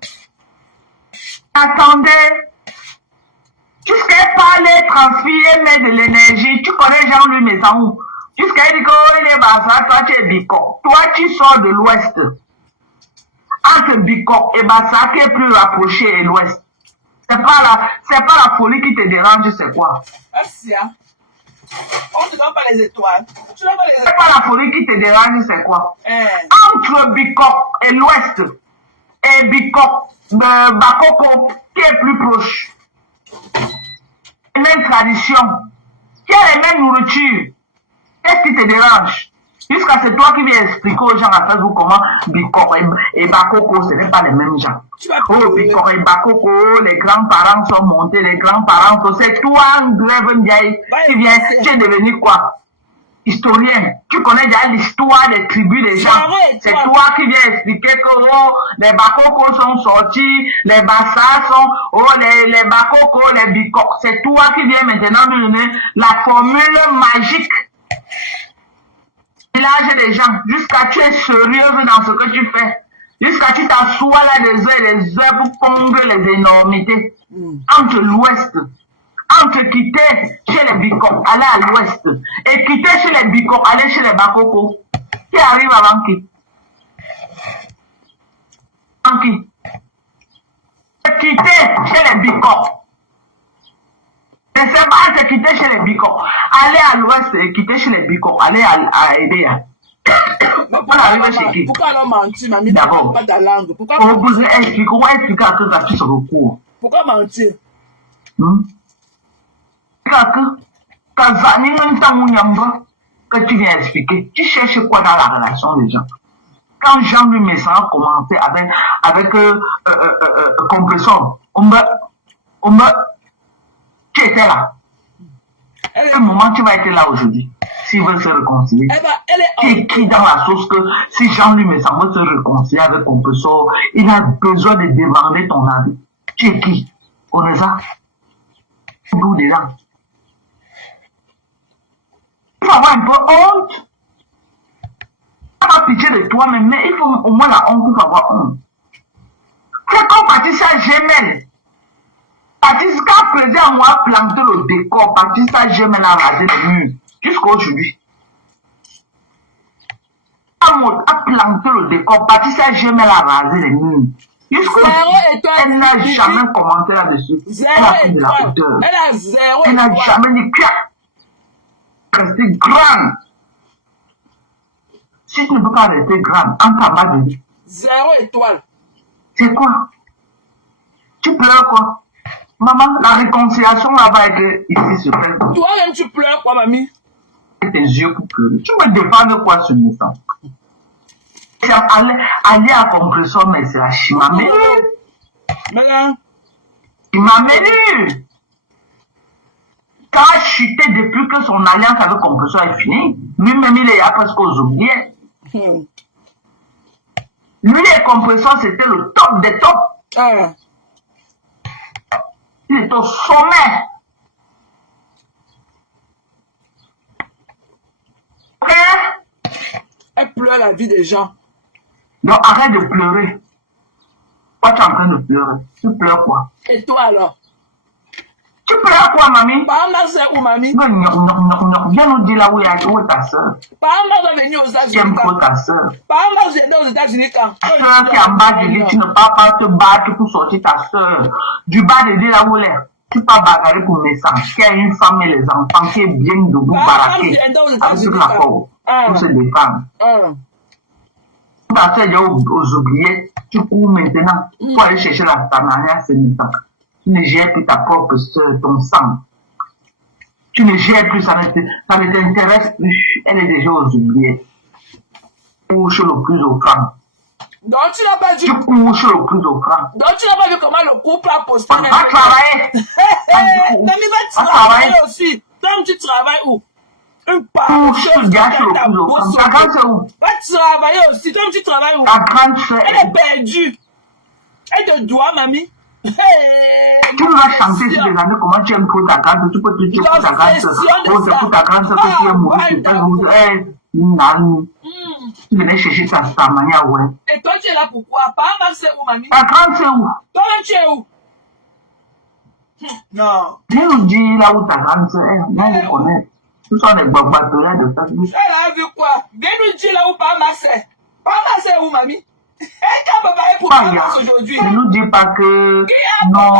Attendez. Jusqu'à parler, transférer, mettre de l'énergie. Tu connais Jean-Louis Maison. Jusqu'à dire qu'il est Bassa, toi tu es Bicot. Toi tu sors de l'ouest. Entre Bicot et Bassa qui est plus rapproché et l'ouest. C'est pas la folie qui te dérange, c'est quoi? Merci, hein. On ne donne pas les étoiles. Tu donnes pas les étoiles. C'est pas la folie qui te dérange, c'est quoi? Entre Bicot et l'ouest, et Bicot de Bakoko, qui est plus proche. Les mêmes traditions, qui a les mêmes nourritures. Qu'est-ce qui te dérange? Jusqu'à c'est toi qui viens expliquer aux gens à Facebook comment Bicor et Bakoko, ce n'est pas les mêmes gens. Oh, Bicor et Bakoko, les grands-parents sont montés, les grands-parents sont... C'est toi, Grève Ndiaye, qui viens, tu es devenu quoi? Historien. Tu connais déjà l'histoire des tribus des gens. C'est toi qui viens expliquer que oh, les Bakoko sont sortis, les Bassa sont... Oh, les Bakoko, les Bicor. C'est toi qui viens maintenant nous donner la formule magique. Village des gens, jusqu'à tu es sérieuse dans ce que tu fais, jusqu'à tu t'assois là des heures et des heures pour pondre les énormités. Entre l'ouest, entre quitter chez les Bicor, aller à l'ouest, et quitter chez les Bicor, aller chez les Bakoko, qui arrive avant qui? Avant qui? Quitter chez les Bicor. Et c'est pas se quitter chez les Bicor. Aller à l'ouest et quitter chez les Bicor. Aller à Edea. Pourquoi alors mentir, mamie? D'abord, pas ta langue. Pourquoi vous expliquer comment expliquer à que ça puisse recours? Pourquoi mentir? Que tu viens expliquer. Tu cherches quoi dans la relation des gens? Quand Jean-Louis Messin a commencé avec Compressor, tu étais là. À quel moment tu vas être là aujourd'hui? S'ils veulent se réconcilier. Tu es qui dans la sauce que si Jean-Louis Messin veut se réconcilier avec Compressor, il a besoin de demander ton avis. Tu es qui? On est ça? D'où dedans? Il faut avoir un peu honte. Pas pitié de toi-même, mais il faut au moins la honte pour avoir honte. C'est comme Patricia Gemel. Patricia présent moi a planté le décor. Patricia Gemel a rasé le mur. Jusqu'à aujourd'hui. A planté le décor. Patricia Gemel a rasé le mur. Jusqu'à aujourd'hui. Elle n'a jamais commenté là-dessus. Elle a pris de la hauteur. Elle n'a jamais dit quoi. Rester grande. Si tu ne peux pas rester grande, en ta bas de vie. 0 étoile. C'est quoi? Tu pleures quoi? Maman, la réconciliation là va être ici sur Facebook. Toi-même, tu pleures, quoi, mamie? Tes yeux pour pleurer. Tu me défends quoi sur le sang? Aller à compression, mais c'est la chimamé. Maintenant. Chimamé. Quand a chuté depuis que son alliance avec compression est finie, lui-même il est presque aux oubliés. Lui, les compressions, c'était le top des tops. Il est au sommet. Elle pleure la vie des gens. Donc arrête de pleurer. Toi, tu es en train de pleurer. Tu pleures quoi? Et toi alors? Tu pleures quoi, mamie? Papa, c'est où, mamie? Viens nous dire là où est ta soeur. Papa va venir aux États-Unis. J'aime trop ta soeur. Papa vient aux États-Unis quand? Ta soeur qui est en bas de lit, tu ne peux pas te battre pour sortir ta soeur. Du bas de lit là où elle est. Tu ne peux pas bagarrer pour naissance. Qui a une femme et les enfants qui est bien debout, baraquée. Avec ce qu'il a pour se défendre. Ta soeur est aux oubliés. Tu cours maintenant pour aller chercher la Tanania Sénita. Tu ne gères plus ta propre soeur, ton sang. Tu ne gères plus, ça ne t'intéresse plus. Elle est déjà aux oubliés. Couche le plus offrant. Donc tu n'as pas dit. Tu couches le plus offrant. Donc tu n'as pas vu comment le couple a posté. Va travailler. Mamie va travailler aussi. Donc tu travailles où? Une part. Tu gâches le plus offrant. Ta grande soeur où? Va travailler aussi. Donc tu travailles où? Ta grande soeur. Elle est perdue. Elle te doit, mamie. Tu vas chanter sur les années comment tu aimes pour ta grande soeur. Tu peux te dire pour ta grande soeur. Oh, c'est pour ta grande soeur que tu es mourir. Tu venais chercher ta manière, ouais. Et toi, tu es là pourquoi? Papa, c'est où, mamie? Ta grande soeur où? Toi, tu es où? Non. Viens nous dire là où ta grande soeur est. Viens nous connaître. Ce sont des bateaux de Facebook. Elle a vu quoi? Viens nous dire là où Papa c'est. Papa c'est où, mamie? Elle a préparé pour Papa aujourd'hui. Ne nous dis pas que non,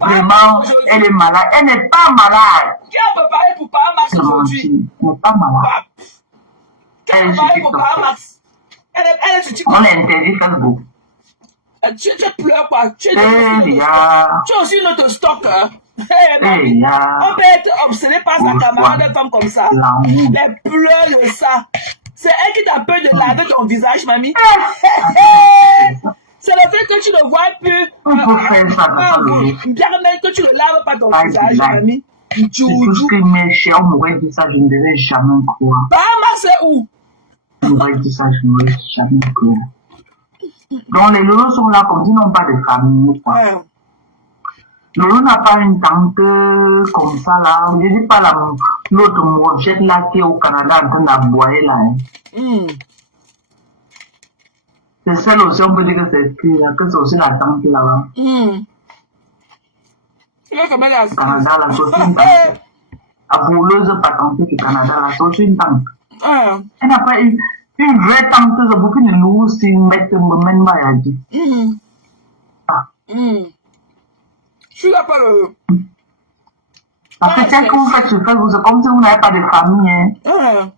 vraiment, elle est malade. Elle n'est pas malade. Qui a préparé pour Papa aujourd'hui? Elle n'est pas malade. Qui a préparé pour Papa? On l'interdit Facebook. Tu pleures quoi? Tu es aussi notre stalker. On peut être obsédé par sa camarade femme comme ça. Les pleurs de ça. C'est elle qui t'appelle de laver ton visage, mamie. C'est le fait que tu ne vois plus. On peut faire ça. Bien même que tu ne laves pas ton visage, mamie. C'est tout ce que mes chers m'auraient dit ça, je ne devais jamais croire. Papa, c'est où? On m'aurait dit ça, je n'aurais jamais croire. Donc les lolos sont là comme s'ils n'ont pas de famille. Lolo n'a pas une tante comme ça là. Je ne dis pas l'autre mojette là qui est au Canada en train d'aboyer là. C'est celle aussi, on peut dire que c'est aussi la tante là-bas. Au Canada là, c'est aussi une tante. La bouleuse patente du Canada là, c'est aussi une tante. Elle n'a pas une vraie tante, c'est beaucoup de nous si mettre même maladie. Je suis là pas le. Parce que quand vous faites sur Facebook, c'est comme si vous n'avez pas de famille. Hein.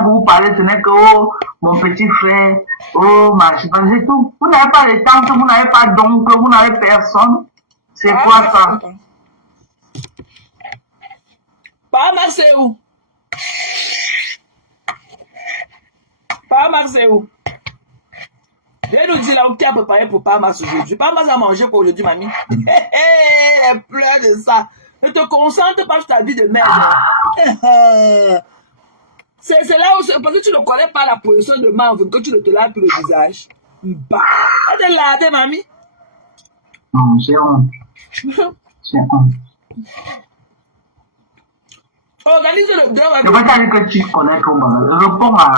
Vous parlez, ce n'est que oh, mon petit frère, oh, ma chère, c'est tout. Vous n'avez pas de tante, vous n'avez pas d'oncle, vous n'avez personne. C'est quoi ça? Papa, c'est où? Papa, c'est où? Viens nous dire là où tu as préparé pour Papa aujourd'hui. Papa a mangé pour aujourd'hui, mamie. Elle pleure de ça. Ne te concentre pas sur ta vie de merde. C'est là où, parce que tu ne connais pas la position de main, que tu ne te laves plus le visage. Bah, elle te lave, mamie. Non, c'est honte. C'est honte. Organise le deuil. Je vais dire que tu connais comment. Réponds à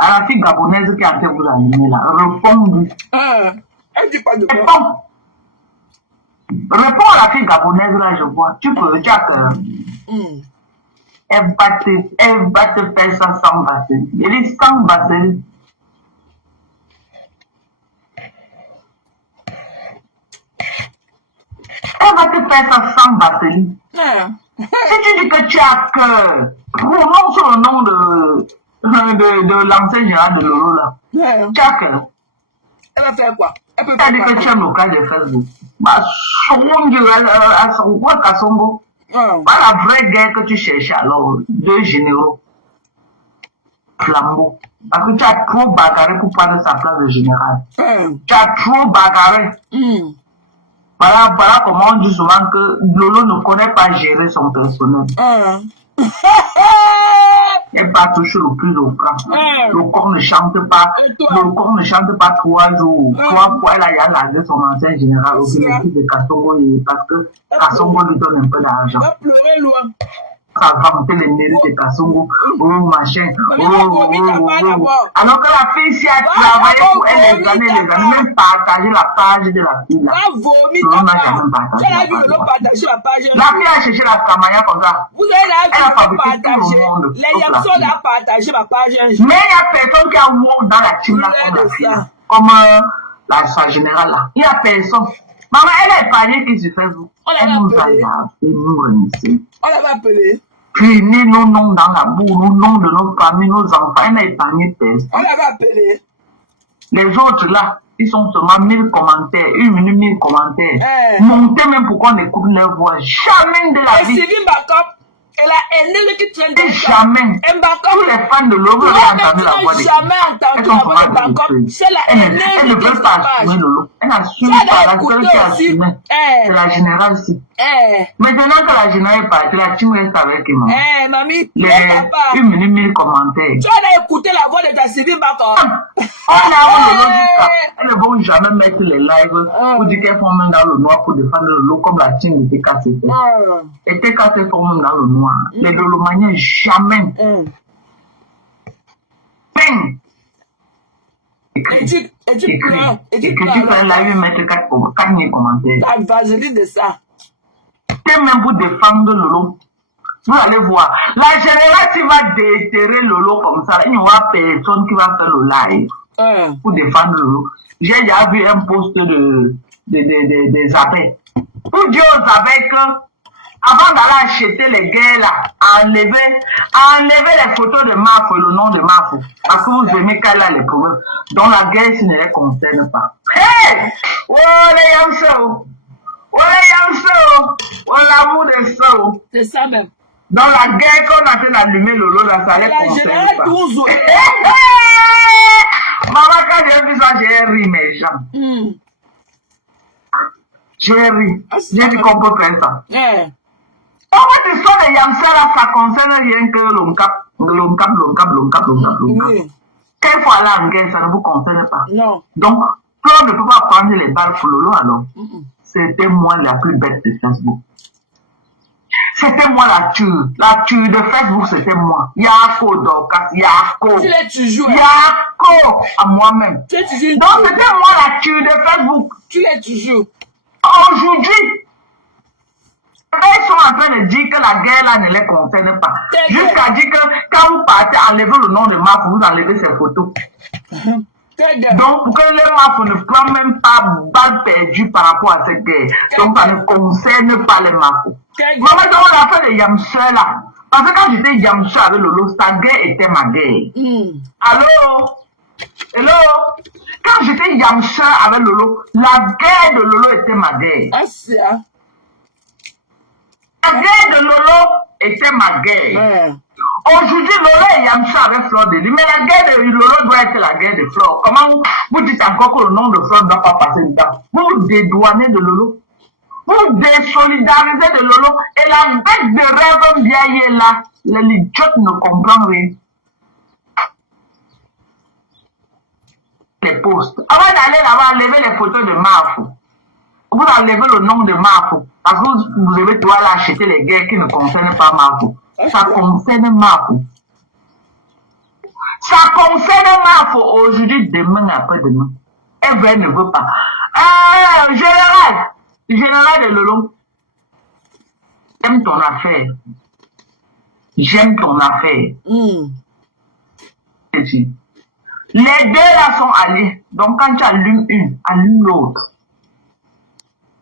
la fille gabonaise qui a été vous allumer là. Réponds. Elle dit pas de quoi. Réponds. Réponds à la fille gabonaise là, je vois. Tu peux, Jack. Elle va te faire ça sans vaseline. Elle est sans vaseline. Elle va te faire ça sans vaseline. Si tu dis que tu as cœur, prononce le nom de l'ancien général de Lolo là. Tu as cœur. Elle va faire quoi? T'as dit que tu aimes le cas de Facebook. Bah, la vraie guerre que tu cherches alors, deux généraux. Flambeau. Parce que tu as trop bagarré pour prendre sa place de général. Tu as trop bagarré. Voilà comment on dit souvent que Lolo ne connaît pas gérer son personnel. Elle va toucher le plus au cran. Le corps ne chante pas. Le corps ne chante pas 3 jours. 3 fois, elle a lâché son ancien général au bénéfice de Kassongo parce que Kassongo lui donne un peu d'argent. Ça va monter les mérites de Kassongo, machin, alors que la fille s'y a travaillé pour elle les années, même partagé la page de la fille là. La fille a cherché la Kamaya comme ça. Elle a fabriqué tout le monde. Mais il y a personne qui a work dans la team là comme la fille, comme sa générale là. Il y a personne. Maman, elle a épargné qui sur Facebook. Elle nous a appelé, nous remercie. On l'avait appelé. Puis, nos noms dans la boue, nos noms de nos familles, nos enfants, elle n'a épargné personne. On l'avait appelé. Les autres là, ils sont seulement 1000 commentaires, 1 minute 1000 commentaires. Montez même pourquoi on écoute leur voix. Jamais de la vie. Elle a aidé qui traîne. Jamais. Tous les fans de Lolo ont entendu la voix de jamais entendu la voix de Bangkok. C'est la elle ne veut pas assumer Lolo. Elle n'assume pas. La seule qui assume, c'est la générale ici. Maintenant que la générale est partie, la team reste avec elle. Mamie, les 1 minute 1000 commentaires. Tu as écouté la voix de ta Sylvie Bangkok. Elles ne vont jamais mettre les lives pour dire qu'elles font même dans le noir pour défendre Lolo comme la team de TKC. Et TKC font même dans le noir. Les Lolomaniens, jamais. Écris. Et tu fais la live mettre 4 commentaires. La vaseline de ça. C'est même pour défendre Lolo. Vous allez voir. La générale qui va déterrer Lolo comme ça, il n'y aura personne qui va faire le live pour défendre Lolo. J'ai déjà vu un post des abeilles. Pour dire aux abeilles que avant d'aller acheter les guerres là, enlever les photos de Mafou et le nom de Mafou. Parce que vous aimez qu'elle a les problèmes. Donc la guerre, ça ne les concerne pas. Hey! Oh les yamso! Oh les yamso! Oh l'amour de ça! C'est ça même. Dans la guerre qu'on a fait d'allumer le lot là, ça les concerne pas. Maman, quand j'ai vu ça, j'ai ri mes gens. J'ai ri. J'ai dit qu'on peut faire ça. Pourquoi tu sors les yamsers là, ça concerne rien que l'ONCAP. Quelle fois là en guerre, ça ne vous concerne pas. Non. Donc, on ne peut pas prendre les balles pour Lolo alors. C'était moi la plus bête de Facebook. C'était moi la tueuse. La tueuse de Facebook, c'était moi. Yako Dorcas, Yako. Tu l'as toujours. Yako à moi-même. Donc, c'était moi la tueuse de Facebook. Tu l'as toujours. Aujourd'hui, ils sont en train de dire que la guerre là ne les concerne pas. Jusqu'à dire que quand vous partez enlever le nom de Mafou, vous enlevez ses photos. Donc, pour que les Mafou ne prennent même pas balle perdue par rapport à cette guerre. Donc, ça ne concerne pas les Mafou. Maman, on a fait des yamseurs là. Parce que quand j'étais yamseur avec Lolo, sa guerre était ma guerre. Allô? Hello? Quand j'étais yamseur avec Lolo, la guerre de Lolo était ma guerre. Ah, c'est ça. La guerre de Lolo était ma guerre. Aujourd'hui, Lolo est yamseur avec Fleur de Lys, mais la guerre de Lolo doit être la guerre de Fleur. Comment vous dites encore que le nom de Fleur ne doit pas passer dedans? Vous vous dédouanez de Lolo. Vous désolidarisez de Lolo. Et la bête de rêve vieille est là. L'idiote ne comprend rien. Les posts. Avant d'aller là-bas, enlever les photos de Mafou. Vous enlevez le nom de Mafou. Parce que vous devez toi là acheter les guerres qui ne concernent pas Mafou. Ça concerne Mafou. Ça concerne Mafou aujourd'hui, demain, après-demain. Elle ne veut pas. Général de Lolo. J'aime ton affaire. J'aime ton affaire. Les deux là sont alliés. Donc quand tu allumes une, allume l'autre.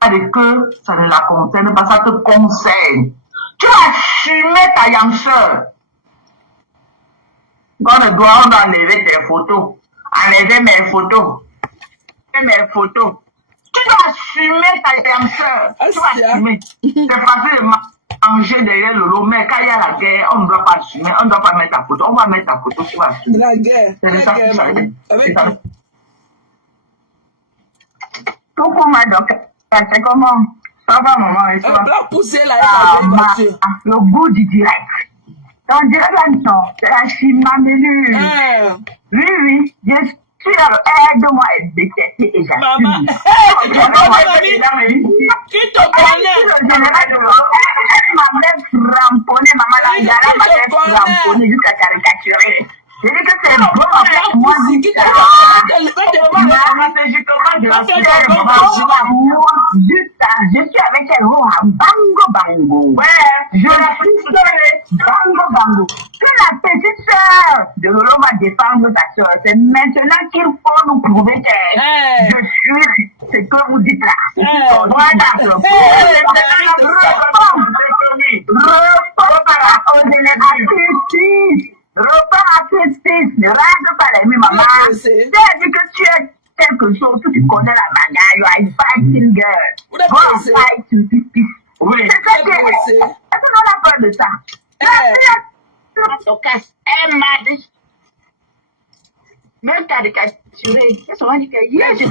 Avec que ça ne la concerne pas, ça te concerne. Tu as assumé ta yamseur. On doit enlever tes photos. Enlever mes photos. mes photos. Tu dois assumer ta sœur. Tu dois assumer. C'est facile de manger derrière le lot, mais quand il y a la guerre, on ne doit pas assumer, on ne doit pas mettre ta photo. On va mettre ta photo, tu vas assumer. La guerre. C'est ça que ça veut dire. Coucou, ma doc. C'est comment? Ça va, maman, et toi? Un blanc poussé là, le goût du direct. On dirait la mission. C'est la chimamelu. Oui, je suis aide-moi à détester et j'assume. Maman, qui te connaît? Elle m'a même ramponné, maman, la gala m'a même ramponné jusqu'à caricaturer. Je dis que c'est bon avec moi. Je suis avec elle, bango bango. Ouais, je la suis bango bango. Que la petite sœur de Lolo va défendre sa sœur. C'est maintenant qu'il faut nous prouver que je suis ce que vous dites là. Voilà. Repars à Christis, ne rate pas les maman. C'est-à-dire que tu es quelque chose, tu connais la bagarre, you are a fighting girl. Go and fight to this peace. Oui, c'est ça que est-ce qu'on a peur de ça? Elle m'a dit, me caricaturé. Qu'est-ce qu'on dit que hier, je suis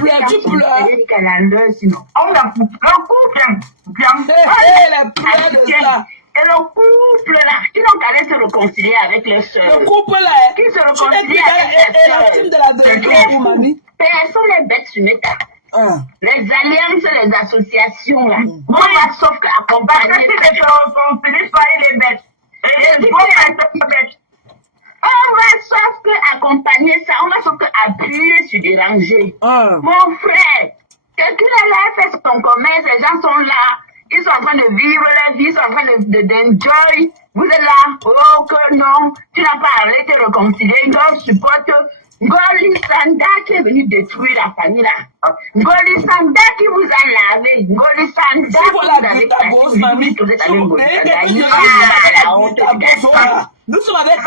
qu'elle a l'heure, sinon. On a coupé, bien. Et le couple là, qui n'ont qu'à se réconcilier avec leurs soeurs. Le couple là, qui se réconcilie avec leurs soeurs. Personne n'est bête sur Meta. Les alliances, les associations là. On va sauf qu'accompagner. Si les gens sont finis par les bêtes. On va sauf qu'accompagner ça. On va sauf qu'appuyer sur des rangées. Mon frère, quelqu'un là fait son commerce, les gens sont là. Ils sont en train de vivre leur vie, ils sont en train d'enjoy. Vous êtes là, oh que non, tu n'as pas arrêté de réconcilier. Non, supporte Ngoli Sanda qui est venu détruire la famille là. Ngoli Sanda qui vous a lavé. Ngoli Sanda qui vous a lavé. Nous sommes avec un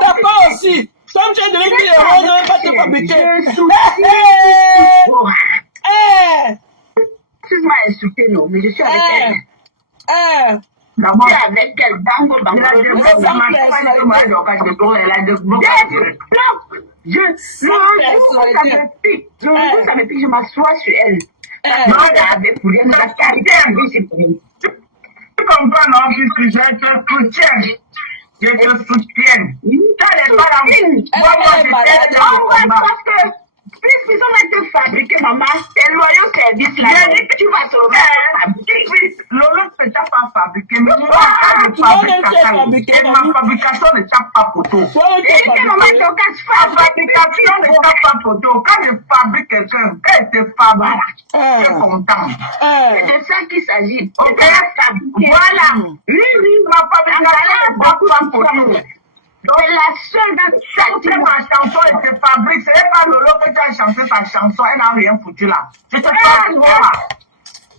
t'as pas aussi. Comme tu as donné 10 euros, on n'avait pas te fabriquer. Excuse-moi insulté, non, mais je suis avec elle. Je suis avec elle. Bango, bango. Ça me pique, je m'assois sur elle. Tu comprends, non, puisque je te soutiens. Je te soutiens. Puisqu'ils ont été fabriqués, maman, tes loyaux services là, tu vas te remettre. Lolo ne t'a pas fabriqué, mais moi, ma fabrication ne t'a pas photo. Ma fabrication ne t'a pas photo. Quand je fabrique quelqu'un, quand je te fabrique, je suis content. C'est de ça qu'il s'agit. Voilà. Oui, ma fabrication ne t'a pas photo. Donc, la seule dans chaque ma chanson, elle se fabrique. Ce n'est pas Lolo que tu as chanté ta chanson, elle n'a rien foutu là. Je te parle, toi.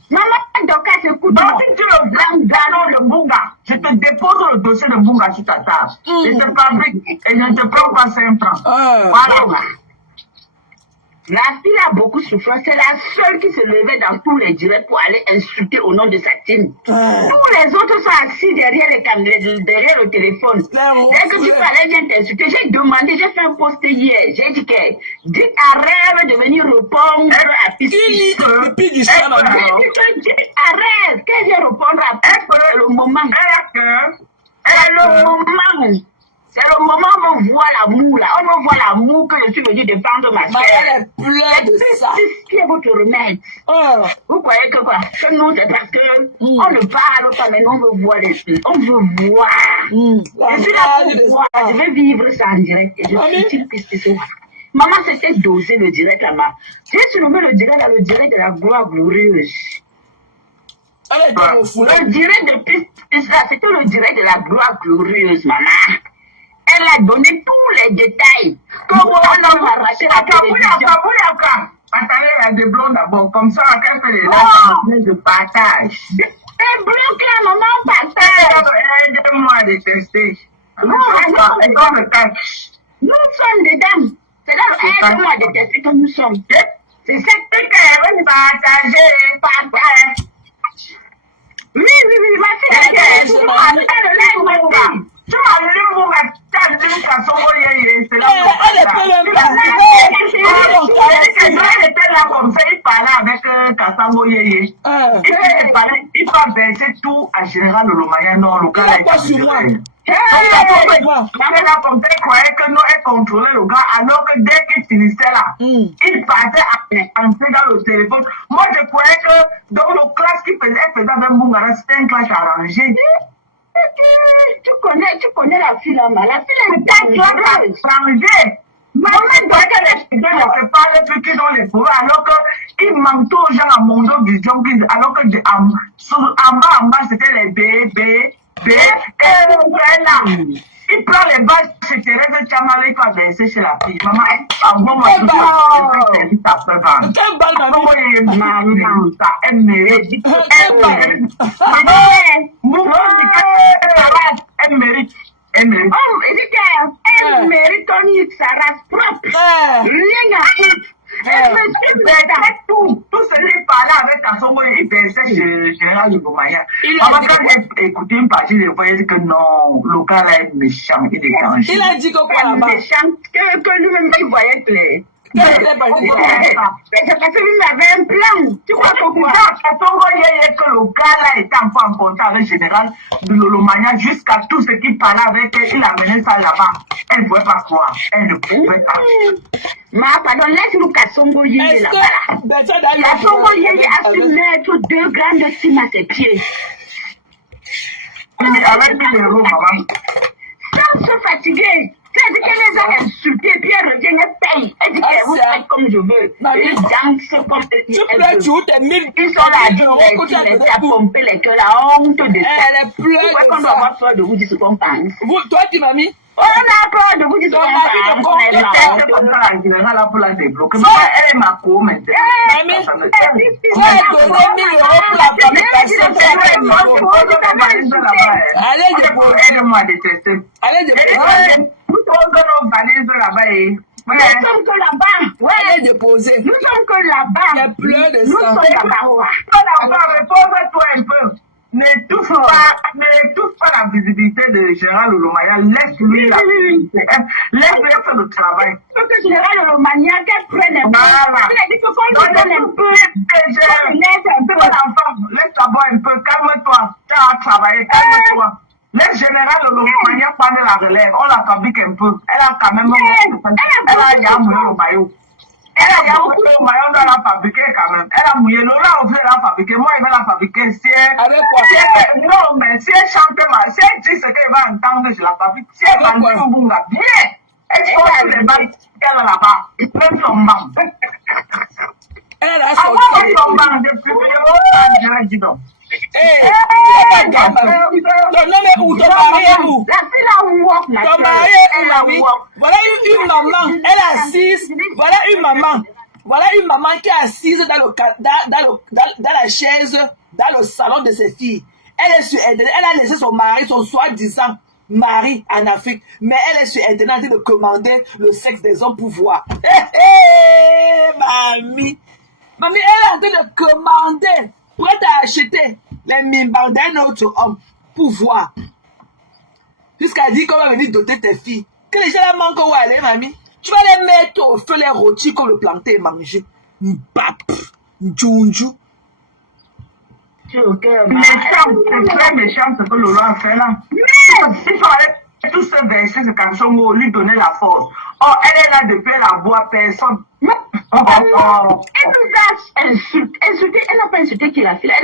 Maman, donc, elle s'écoute. Donc, si tu le blâmes, le Bunga, je te dépose le dossier de Bunga sur ta table. Je te fabrique et je ne te prends pas 5 francs. Voilà. La fille a beaucoup souffert. C'est la seule qui se levait dans tous les directs pour aller insulter au nom de sa team. Tous les autres sont assis derrière les caméras, derrière le téléphone. Dès que tu parlais, viens t'insulter. J'ai demandé, j'ai fait un post hier. J'ai dit que dites à Rêve de venir répondre à Piscis. Arrête, qu'elle vient répondre à Piscis. C'est le moment. C'est le moment. C'est le moment où on voit l'amour là. On voit l'amour que je suis venu défendre ma soeur. Elle pleure de ça. Qui est votre remède? Vous croyez que quoi? Que nous, c'est parce que on ne parle pas, mais nous, on veut voir les filles. On veut voir. Je suis là pour voir. Je vais vivre ça en direct. Et je suis une piste. Maman, c'était dosé le direct là-bas. J'ai surnommé le direct dans le direct de la gloire glorieuse. Le direct de piste là, c'était le direct de la gloire glorieuse, maman. Elle a donné tous les détails. Comment on a arraché la télévision. Partager des blonds d'abord, comme ça, quand elle fait les lives, de partage. C'est bloqué, maman, papa. Aide-moi à détester. Nous sommes des dames. C'est là, aide-moi à détester que nous sommes. C'est cette truc qu'elle va partager, papa. Oui, ma fille, tu m'as il va baisser tout à Général Lolomaya, non, le gars là. Croyait que nous elle contrôlait le gars, alors que dès qu'il finissait là, il partait à entrer dans le téléphone. Moi je croyais que dans le classe qu'il faisait, elle faisait avec Mungara, c'était un clash arrangé. Tu connais la fille là, la fille est arrangée. Maman doit qu'elle parle plus qu'ils ont les pauvres, alors qu'ils mentent aux gens à Mondo Vision, alors que en bas c'était les bébés. Il prend les vaches chez Thérèse Chamala, il va verser chez la fille. Maman, elle mérite. Elle mérite sa race propre. Rien à foutre. Elle me fait tout ce qui parlait avec ta songo, il versait chez Général Lolomaya. Maman, quand j'ai écouté une partie, je voyais que non, le gars là est méchant, il est déclenché. Il a dit que quoi là-bas? Méchant, que lui-même il voyait que les. Mais c'est parce que lui avait un plan. Tu crois que quoi? Que le gars là était encore en contact avec Général Lolomaya jusqu'à tout ce qu'il parlait avec elle, il a mené ça là-bas. Elle ne pouvait pas croire. Elle ne pouvait pas. Pardon, laisse-nous Kassongo Yeye là-bas. Kassongo Yeye a su mettre 2 grandes cimes à ses pieds. Avec tous les roues, maman. Sans se fatiguer. C'est-à-dire qu'elle les a insultés, puis elle revient, elle paye. Elle dit qu'elle fait comme je veux. Ils dansent comme ils sont là, ils ont pompé les cœurs, la honte de ça. Elle pleure. Pourquoi qu'on doit avoir peur de vous dire ce qu'on pense? Toi qui m'as mis? On a peur de vous dire ce qu'on pense. Elle la débloquer. Elle est ma co maintenant. Mamie, tu as donné 1 000 € pour la fabrication. Allez, aide-moi à détester. Allez, déposer. Nous sommes que là-bas. Allez, déposer. Nous sommes que là-bas. Il pleure de Nous ça. sommes là-bas. Repose-toi un peu. N'étouffe pas la visibilité de Général Lolomaya. Laisse-lui la visibilité. Laisse-lui faire le travail. Il faut que Général Lolomaya qu'elle prenne un peu. Il a dit que qu'on lui donne un peu. Laisse un peu. Laisse d'abord un peu. Calme-toi. Tu as travaillé. Calme-toi. Laisse Général Lolomaya prendre la relève. On la fabrique un peu. Elle a quand même elle a yamoué le maillot. Elle a yamoué le maillot, on doit la fabriquer quand même. Elle a mouillé le là, on veut la fabriquer. Moi, il va la fabriquer. Avec quoi? Non, mais si elle chante, si elle dit ce qu'elle va entendre, je la fabrique. Si elle va dire Mbunga, bien. Elle se pose les balles qu'elle a là-bas. Même son banc. Elle a sorti. Avant son banc, depuis que je l'ai dit donc. Ton nom est où? Ton mari est où? Ton mari est où? Voilà une maman, elle est assise. Voilà une maman qui est assise dans la chaise, dans le salon de ses filles. Elle est sur Internet, elle a laissé son mari, son soi-disant mari en Afrique, mais elle est sur Internet en train de commander le sexe des hommes pour voir. Mamie, elle est en train de commander, prête à acheter les mimbans d'un autre homme pour voir. Jusqu'à dire qu'on va venir doter tes filles. Que les gens là manquent où aller, mamie. Tu vas les mettre au feu, les rôtis comme le plantain et manger. Mbap, njunju. Méchant, c'est très méchant ce que Lolo a fait là. Il fallait tous se verser ce Kassongo, lui donner la force. Oh, elle est là depuis, elle la voit personne. Elle nous a insulté. Elle n'a pas insulté qui l'a fait. Elle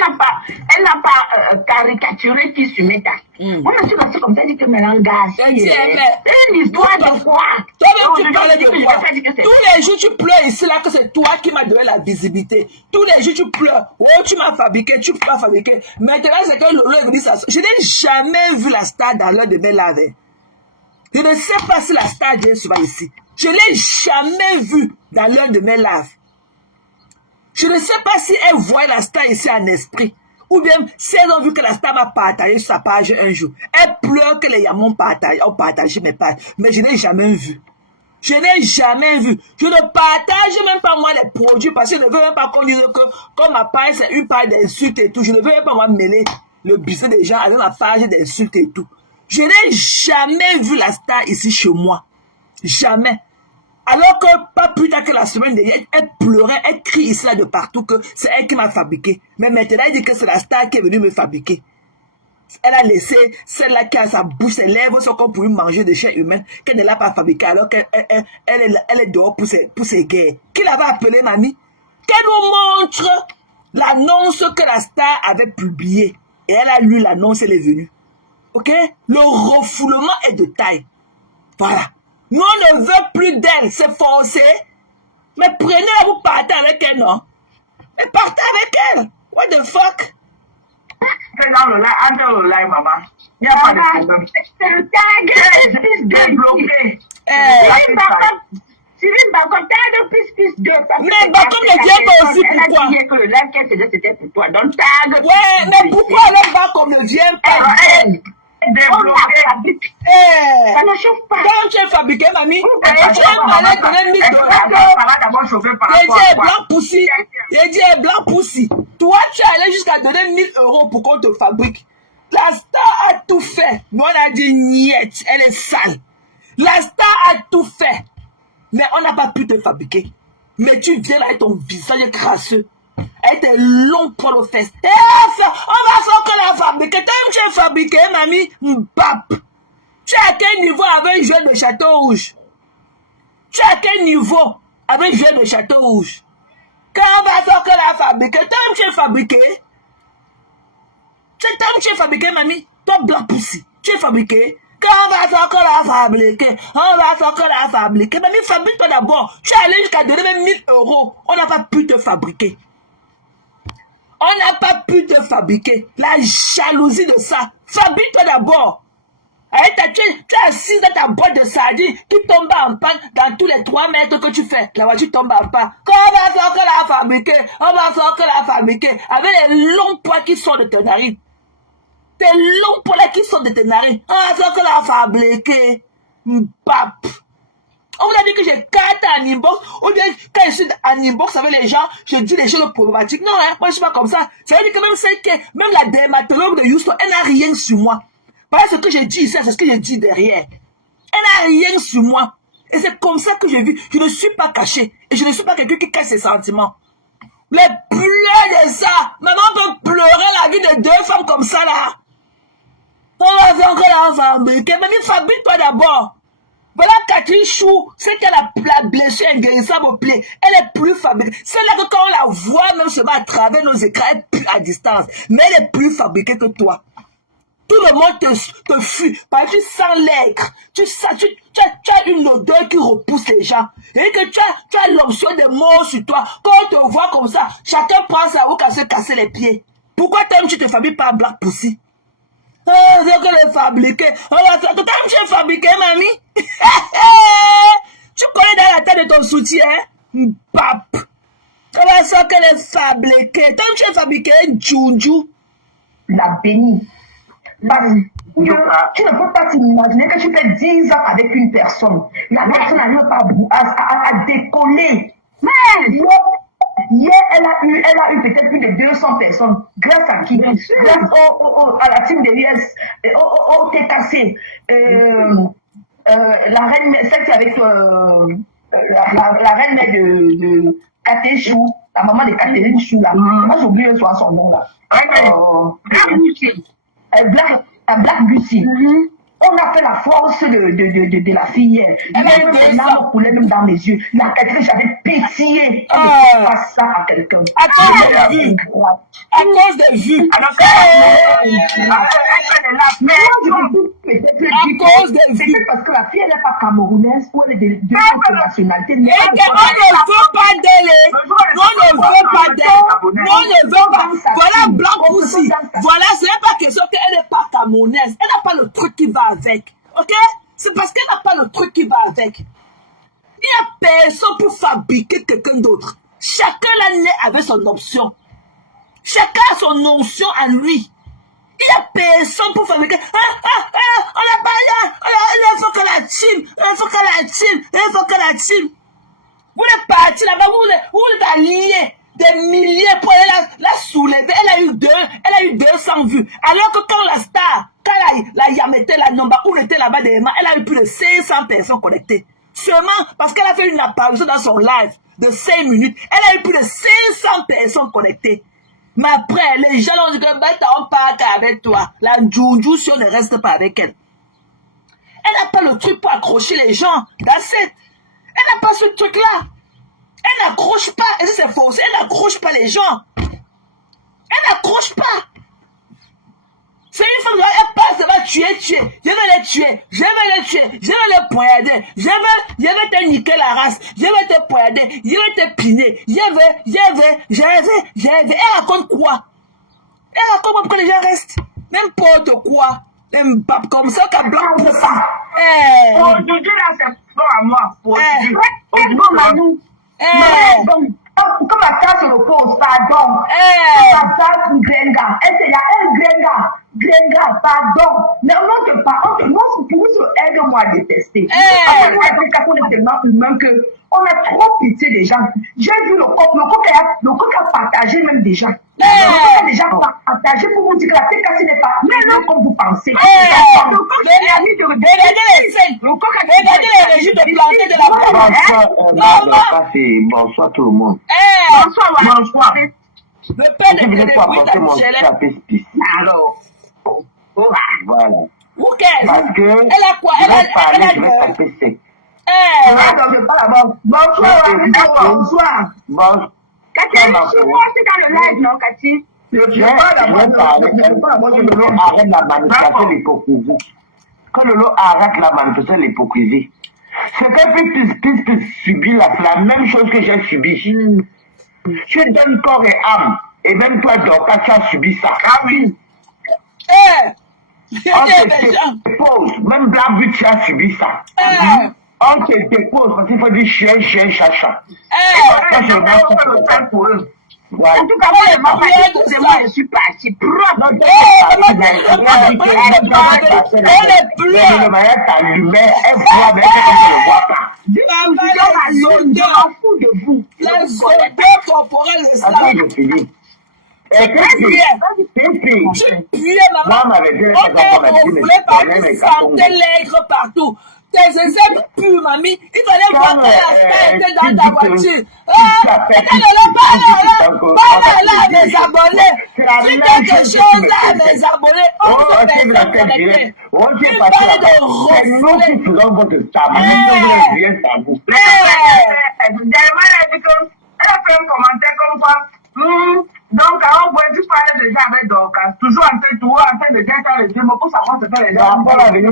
n'a pas caricaturé qui se met à. Moi, je suis passée comme ça, je dis que Mélangage. C'est une histoire de quoi? Toi-même, tu parlais de quoi? Tous les jours, tu pleures ici, là, que c'est toi qui m'as donné la visibilité. Tous les jours, tu pleures. Oh, tu m'as fabriqué, tu m'as fabriqué. Maintenant, c'est que Lolo est venu s'asseoir. Je n'ai jamais vu la star dans l'heure de mes laves. Je ne sais pas si la star vient souvent ici. Je ne l'ai jamais vue dans l'heure de mes laves. Je ne sais pas si elle voit la star ici en esprit. Ou bien, si elles ont vu que la star m'a partagé sa page un jour, elles pleurent que les Yamons ont partagé mes pages. Mais je n'ai jamais vu. Je n'ai jamais vu. Je ne partage même pas moi les produits parce que je ne veux même pas qu'on dise que comme ma page c'est une page d'insultes et tout. Je ne veux même pas moi mêler le business des gens avec ma page d'insultes et tout. Je n'ai jamais vu la star ici chez moi. Jamais. Alors que pas plus tard que la semaine dernière, elle pleurait, elle crie ici là de partout que c'est elle qui m'a fabriqué. Mais maintenant, elle dit que c'est la star qui est venue me fabriquer. Elle a laissé celle-là qui a sa bouche, ses lèvres sont comme pour lui manger de chair humaine, qu'elle ne l'a pas fabriqué alors qu'elle est dehors pour ses guerres. Qui l'avait appelée, mamie? Qu'elle nous montre l'annonce que la star avait publiée. Et elle a lu l'annonce, elle est venue. Ok? Le refoulement est de taille. Voilà. Nous, on ne veut plus d'elle, c'est forcé. Mais prenez-la, vous partez avec elle, non? Et partez avec elle. What the fuck? C'est dans le live, entre le live, maman. Il n'y a pas de problème. C'est bloqué. Cyril Bacon, tag plus 2. Mais Bacon ne vient pas aussi pourquoi? Elle a dit que le live qu'elle faisait, c'était pour toi. Donc tag. Ouais, mais pourquoi le Bacon ne vient pas? Ça ne chauffe pas. Quand tu es fabriqué, mamie, tu as malade de 1000 Il dit blanc poussi. Toi, tu es allé jusqu'à donner 1000 € pour qu'on te fabrique. La star a tout fait. Nous, on a dit niet, elle est sale. La star a tout fait. Mais on n'a pas pu te fabriquer. Mais tu viens là avec ton visage crasseux. Avec tes longs poils aux fesses. On va faire que la fabriquer. Toi-même, tu es fabriqué, mamie. Mbap. Tu es à quel niveau avec un jeu de Château Rouge? Tu es à quel niveau avec un jeu de Château Rouge? Quand on va faire que la fabriquer. Toi-même, tu es fabriqué. Toi-même, tu es fabriqué, mamie. Toi, blanc poussi. Tu es fabriqué. Quand on va faire que la fabriquer, on va faire que la fabriquer. Mamie, fabrique-toi d'abord. Tu es allé jusqu'à donner même 1000 €. On n'a pas pu te fabriquer. On n'a pas pu te fabriquer. La jalousie de ça. Fabrique-toi d'abord. Tu es assis dans ta boîte de sardines qui tombe en panne dans tous les 3 mètres que tu fais. La voiture tombe en panne. Quand on va faire que la fabriquer, on va faire que la fabriquer. Avec les longs poils qui sortent de tes narines. Tes longs poils qui sortent de tes narines. On va faire que la fabriquer. Mbap. On vous a dit que j'ai 4 en inbox. Ou bien, quand je suis en inbox avec les gens, je dis des choses problématiques. Non, hein, moi, je suis pas comme ça. Ça veut dire que même celle qui, même la dermatologue de Houston, elle n'a rien sur moi. Parce que ce que j'ai dit ici, c'est ce que j'ai dit derrière. Elle n'a rien sur moi. Et c'est comme ça que j'ai vu. Je ne suis pas caché. Et je ne suis pas quelqu'un qui cache ses sentiments. Les pleurs de ça. Maman peut pleurer la vie de 2 femmes comme ça, là. On va faire encore la fabriquer. Mais fabrique-toi d'abord. Voilà Catherine Chou, c'est qu'elle a la blessure inguérissable au pied. Elle est plus fabriquée. C'est là que quand on la voit, même seulement à travers nos écrans, elle est plus à distance. Mais elle est plus fabriquée que toi. Tout le monde te fuit. Parce que tu sens l'aigre. Tu as une odeur qui repousse les gens. Et que tu as l'option de mort sur toi. Quand on te voit comme ça, chacun prend sa roue à se casser les pieds. Pourquoi tu te fabriques pas Black Pussy? Oh, c'est que les fabriquer. On va faire que tu es fabriqué, mamie. Tu connais dans la tête de ton soutien. Pap. On va faire que les fabriquer. Tu es fabriqué, Djoudjou. La bénie. Tu ne peux pas t'imaginer que tu fais 10 ans avec une personne. La personne n'arrive pas à décoller. Mais hier, elle a eu peut-être plus de 200 personnes. Grâce à qui? Grâce à la team de l'IS, au TKC, la reine, celle qui est avec la reine de Catherine Chou, la maman de Catherine Chou, là. Moi, j'ai oublié son nom, là. Black Bussy. On a fait la force de la fille hier. Elle a fait des larmes coulaient même dans mes yeux. La Catherine, j'avais pitié. Je ne pas ça à quelqu'un. À cause des vues. À cause des vues. À cause des vues. C'est parce que la fille, elle n'est pas camerounaise ou elle est de d'autres nationalités. Et on ne veut pas d'elle. On ne veut pas d'elle. On ne veut pas. Voilà Blanc Poussi. Voilà, ce n'est pas question qu'elle n'est pas camerounaise. Elle n'a pas le truc qui va avec. Ok? C'est parce qu'elle n'a pas le truc qui va avec. Il n'y a personne pour fabriquer quelqu'un d'autre. Chacun l'a né avec son option. Chacun a son notion en lui. Il n'y a personne pour fabriquer. On n'a pas là. Il faut que la team. Il faut que la team. Il faut que la team. Vous êtes parti là-bas. Vous êtes alliés. Des milliers pour la soulever. Elle a eu 200 vues. Alors que quand la star, quand la Yamete, la Nomba, où était là-bas derrière, elle a eu plus de 500 personnes connectées. Seulement parce qu'elle a fait une apparition dans son live de 5 minutes. Elle a eu plus de 500 personnes connectées. Mais après, les gens ont dit que on part avec toi. La Djoudjou, si on ne reste pas avec elle. Elle n'a pas le truc pour accrocher les gens. That's it. Elle n'a pas ce truc-là. Elle n'accroche pas. Et c'est faux. Elle n'accroche pas les gens. Elle n'accroche pas. C'est une femme elle passe, elle va tuer. Je vais les tuer. Je vais les tuer. Je vais les poignarder. Je vais te niquer la race. Je vais te poignarder. Je vais te piner. Je vais. Elle raconte quoi? Elle raconte pourquoi les gens restent. N'importe quoi. Même pas comme ça, qu'à blanc de ça. Aujourd'hui, là, c'est bon à moi. Aujourd'hui, comme la tasse se repose, pardon. La tasse Grenga. Est-ce qu'il y a un Grenga, pardon. Ne montre pas. Pour vous, aide-moi à détester. Moi, l'application est tellement humain que on a trop pitié des gens. J'ai vu le coq a partagé même des gens. Le coq a déjà partagé pour vous dire que l'application n'est pas même comme vous pensez. Regardez les régimes de planter de la bonsoir tout le monde. Bonsoir. Le père de Michel. Alors, voilà. Parce que elle a quoi? Elle a bonsoir. Cathy, je suis moi aussi dans le live, non, Cathy? Arrête la manifestation de l'hypocrisie. Quand le lot arrête la manifestation de l'hypocrisie, c'est que puis subir la même chose que j'ai subi. Tu donnes corps et âme. Et même toi, Dorcas, tu as subi ça. Ah oui. On te dépose. Même Blabu, tu as subi ça. On te dépose parce qu'il faut dire chien, chacha. En tout cas, moi, je suis parti. Partout. Tes ancêtres purs, mamie. Il fallait voir que la star était dans ta voiture. Parle à mes abonnés. Dis quelque chose à mes abonnés. On peut faire connecter. Il parle de refouler. Elle a fait un commentaire comme quoi. Donc, on voit tu parles déjà avec Dorcas, toujours en train de dire quand les gens pour savoir ce que les gens font. Elle ne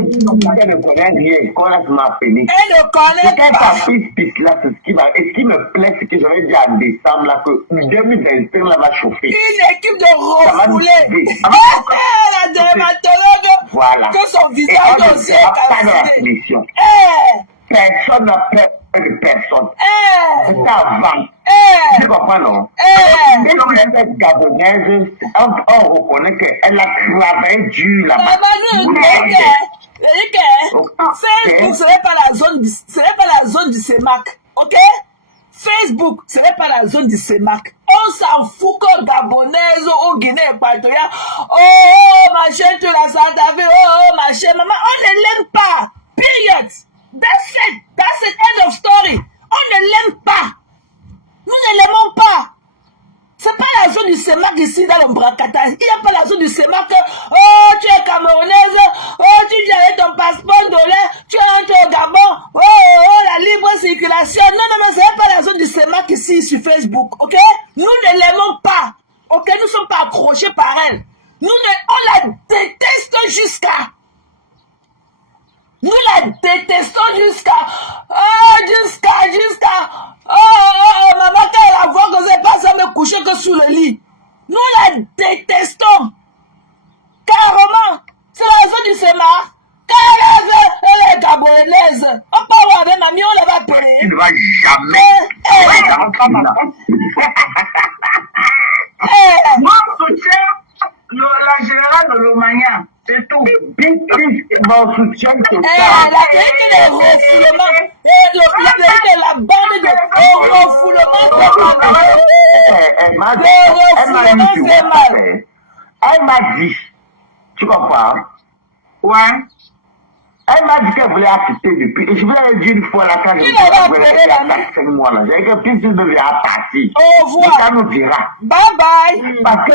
connaît rien, qu'on m'a appelé. Elle ne connaît pas. C'est ce qui me plaît, c'est que j'avais dit en décembre là que 2021 là va chauffer. Une équipe de refoulés. La dermatologue. Voilà. Que son visage aussi est cassé. Personne n'a peur de personne. C'est avant. Tu comprends, non? Dès qu'on est gabonaise, on reconnaît qu'elle a travaillé dur là-bas. Facebook, ce n'est pas la zone du CEMAC. Ok? Facebook, ce n'est pas la zone du CEMAC. On s'en fout que gabonaise ou Guinée équatoriale. Oh, ma chérie, tu la sens, oh, ma chérie, maman, on ne l'aime pas. Period. That's it, end of story. On ne l'aime pas. Nous ne l'aimons pas. C'est pas la zone du CEMAC ici dans le Bracata. Il n'y a pas la zone du CEMAC. Oh, tu es camerounaise. Oh, tu viens avec ton passeport dollar. Tu entres au Gabon. Oh, la libre circulation. Non, ce n'est pas la zone du CEMAC ici sur Facebook. Ok? Nous ne l'aimons pas. Ok? Nous ne sommes pas accrochés par elle. On la déteste jusqu'à. Nous la détestons jusqu'à. Maman, quand elle a voix que c'est pas ça me coucher que sous le lit. Nous la détestons. Carrément. C'est la zone du SEMA. Quand elle est gabonaise, on parle avec mamie, on la va payer. Tu ne vas jamais. Non, soutien total. La vérité des refoulements. La vérité de la bande de refoulement fait mal. Elle m'a dit, tu comprends? Ouais. Elle m'a dit qu'elle voulait assister depuis. Et je voulais dire une fois là, quand je voulais 5 mois là. J'ai dit que plus tu devais partir. Au revoir. Ça nous dira. Bye bye. Parce que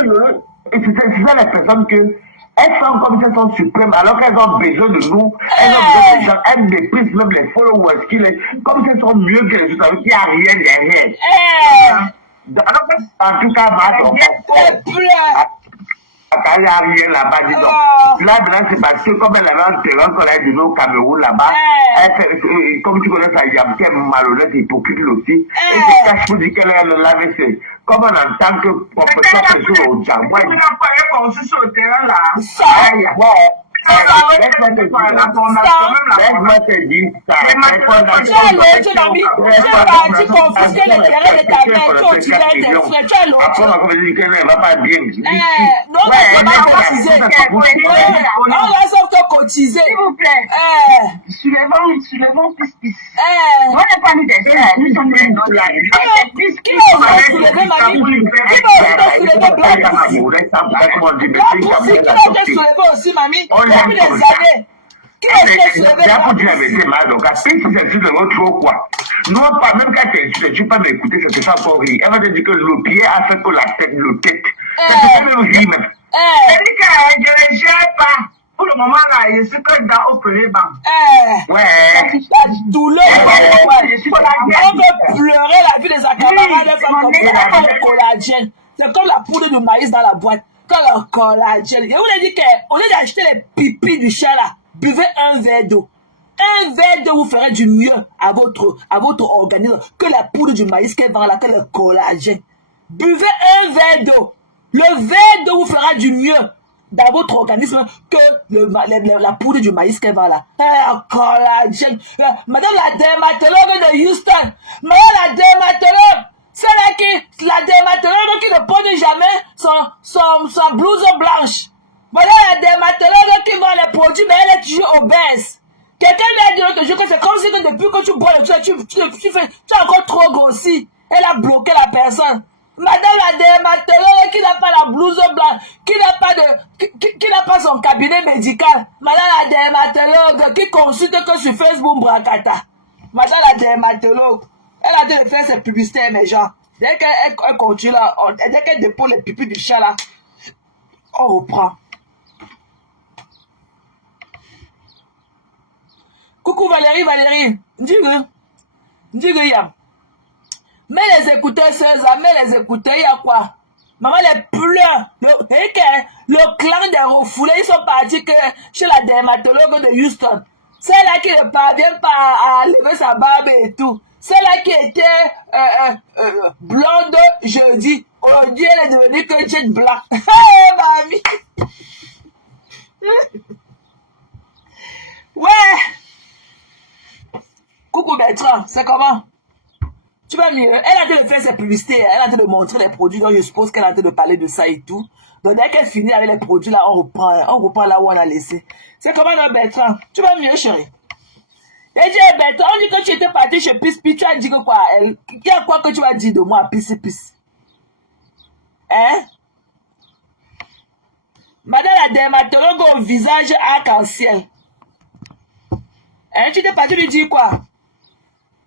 c'est ça les personnes que elles sont comme si elles sont suprêmes alors qu'elles ont besoin de nous. Elles ont besoin des gens. Elles méprisent même les followers comme si elles sont mieux que les autres. Il n'y a rien derrière. En tout cas, quand il n'y a rien là-bas, dis donc. Là, maintenant, c'est parce que comme elle avait un terrain qu'on a donné au Cameroun là-bas, comme tu connais ça, il y a un malhonnête, hypocrite aussi. Et c'est ça, je vous dis qu'elle est laver ses. Comme on entend que professeur fait jouer au Djamouin. Moi, je n'ai pas construit sur le terrain là. Laisse-moi te dire ça. Après, on va dire qu'elle ne va pas bien. On va sortir cotiser. S'il vous plaît. Soulevons plus. Moi, je n'ai pas mis des gens. Nous sommes des gens. Qui va aussi soulever, mamie? Qui va aussi soulever, aussi, mamie? Depuis des années. Qui est-ce que c'est pour dire la vérité, donc, si c'est sur le trop quoi. Non, pas même quand tu pas m'écouter, c'est que ça encore rire. Elle va te dire que le pied a fait que la tête, le tête. C'est même rire même. Elle dit que je ne gère pas. Pour le moment là, je suis que dans au premier banc. Ouais. La douleur. On veut pleurer la vie de sa camarade comme le collagène. C'est comme la poudre de maïs dans la boîte. Comme le collagène. Et vous avez dit qu'au lieu d'acheter les pipis du chat là, buvez un verre d'eau. Un verre d'eau vous ferait du mieux à votre organisme que la poudre du maïs qu'elle vend là, que le collagène. Buvez un verre d'eau. Le verre d'eau vous fera du mieux dans votre organisme que la poudre du maïs qu'elle vend là. Collagène. Madame la dermatologue de Houston. Madame la dermatologue. C'est la dermatologue qui ne porte jamais son blouse blanche. Voilà la dermatologue qui vend les produits, mais elle est toujours obèse. Quelqu'un m'a dit l'autre jour que c'est comme si que depuis que tu bois le tu as encore trop grossi. Elle a bloqué la personne. Madame la dermatologue qui n'a pas la blouse blanche, qui n'a pas son cabinet médical. Madame la dermatologue qui consulte que sur Facebook Bracata. Madame la dermatologue, elle a dit de faire ses publicités, mes gens. Dès qu'elle continue là, dès qu'elle dépose les pipis du chat là, on reprend. Coucou Valérie, dis-le, y'a. Mais les écouteurs, mais les écouteurs, il y a quoi? Maman, les pleure. Le clan des refoulés, ils sont partis chez la dermatologue de Houston. Celle-là qui ne parvient pas à lever sa barbe et tout. Celle-là qui était blonde jeudi. Aujourd'hui, elle est devenue que jet black. Hey, mamie! Ouais! Coucou Bertrand, c'est comment? Tu vas mieux? Elle a dit de faire ses publicités, elle a dit de montrer les produits, donc je suppose qu'elle a dit de parler de ça et tout. Donc dès qu'elle finit avec les produits là, on reprend là où on a laissé. C'est comment non Bertrand? Tu vas mieux chérie? Et dit Bertrand, on dit que tu étais parti chez Pisse, tu as dit que quoi? Il y a quoi que tu as dit de moi à Pisse? Hein? Madame la dermatologue au visage arc-en-ciel. Hein, tu t'es parti lui dire quoi?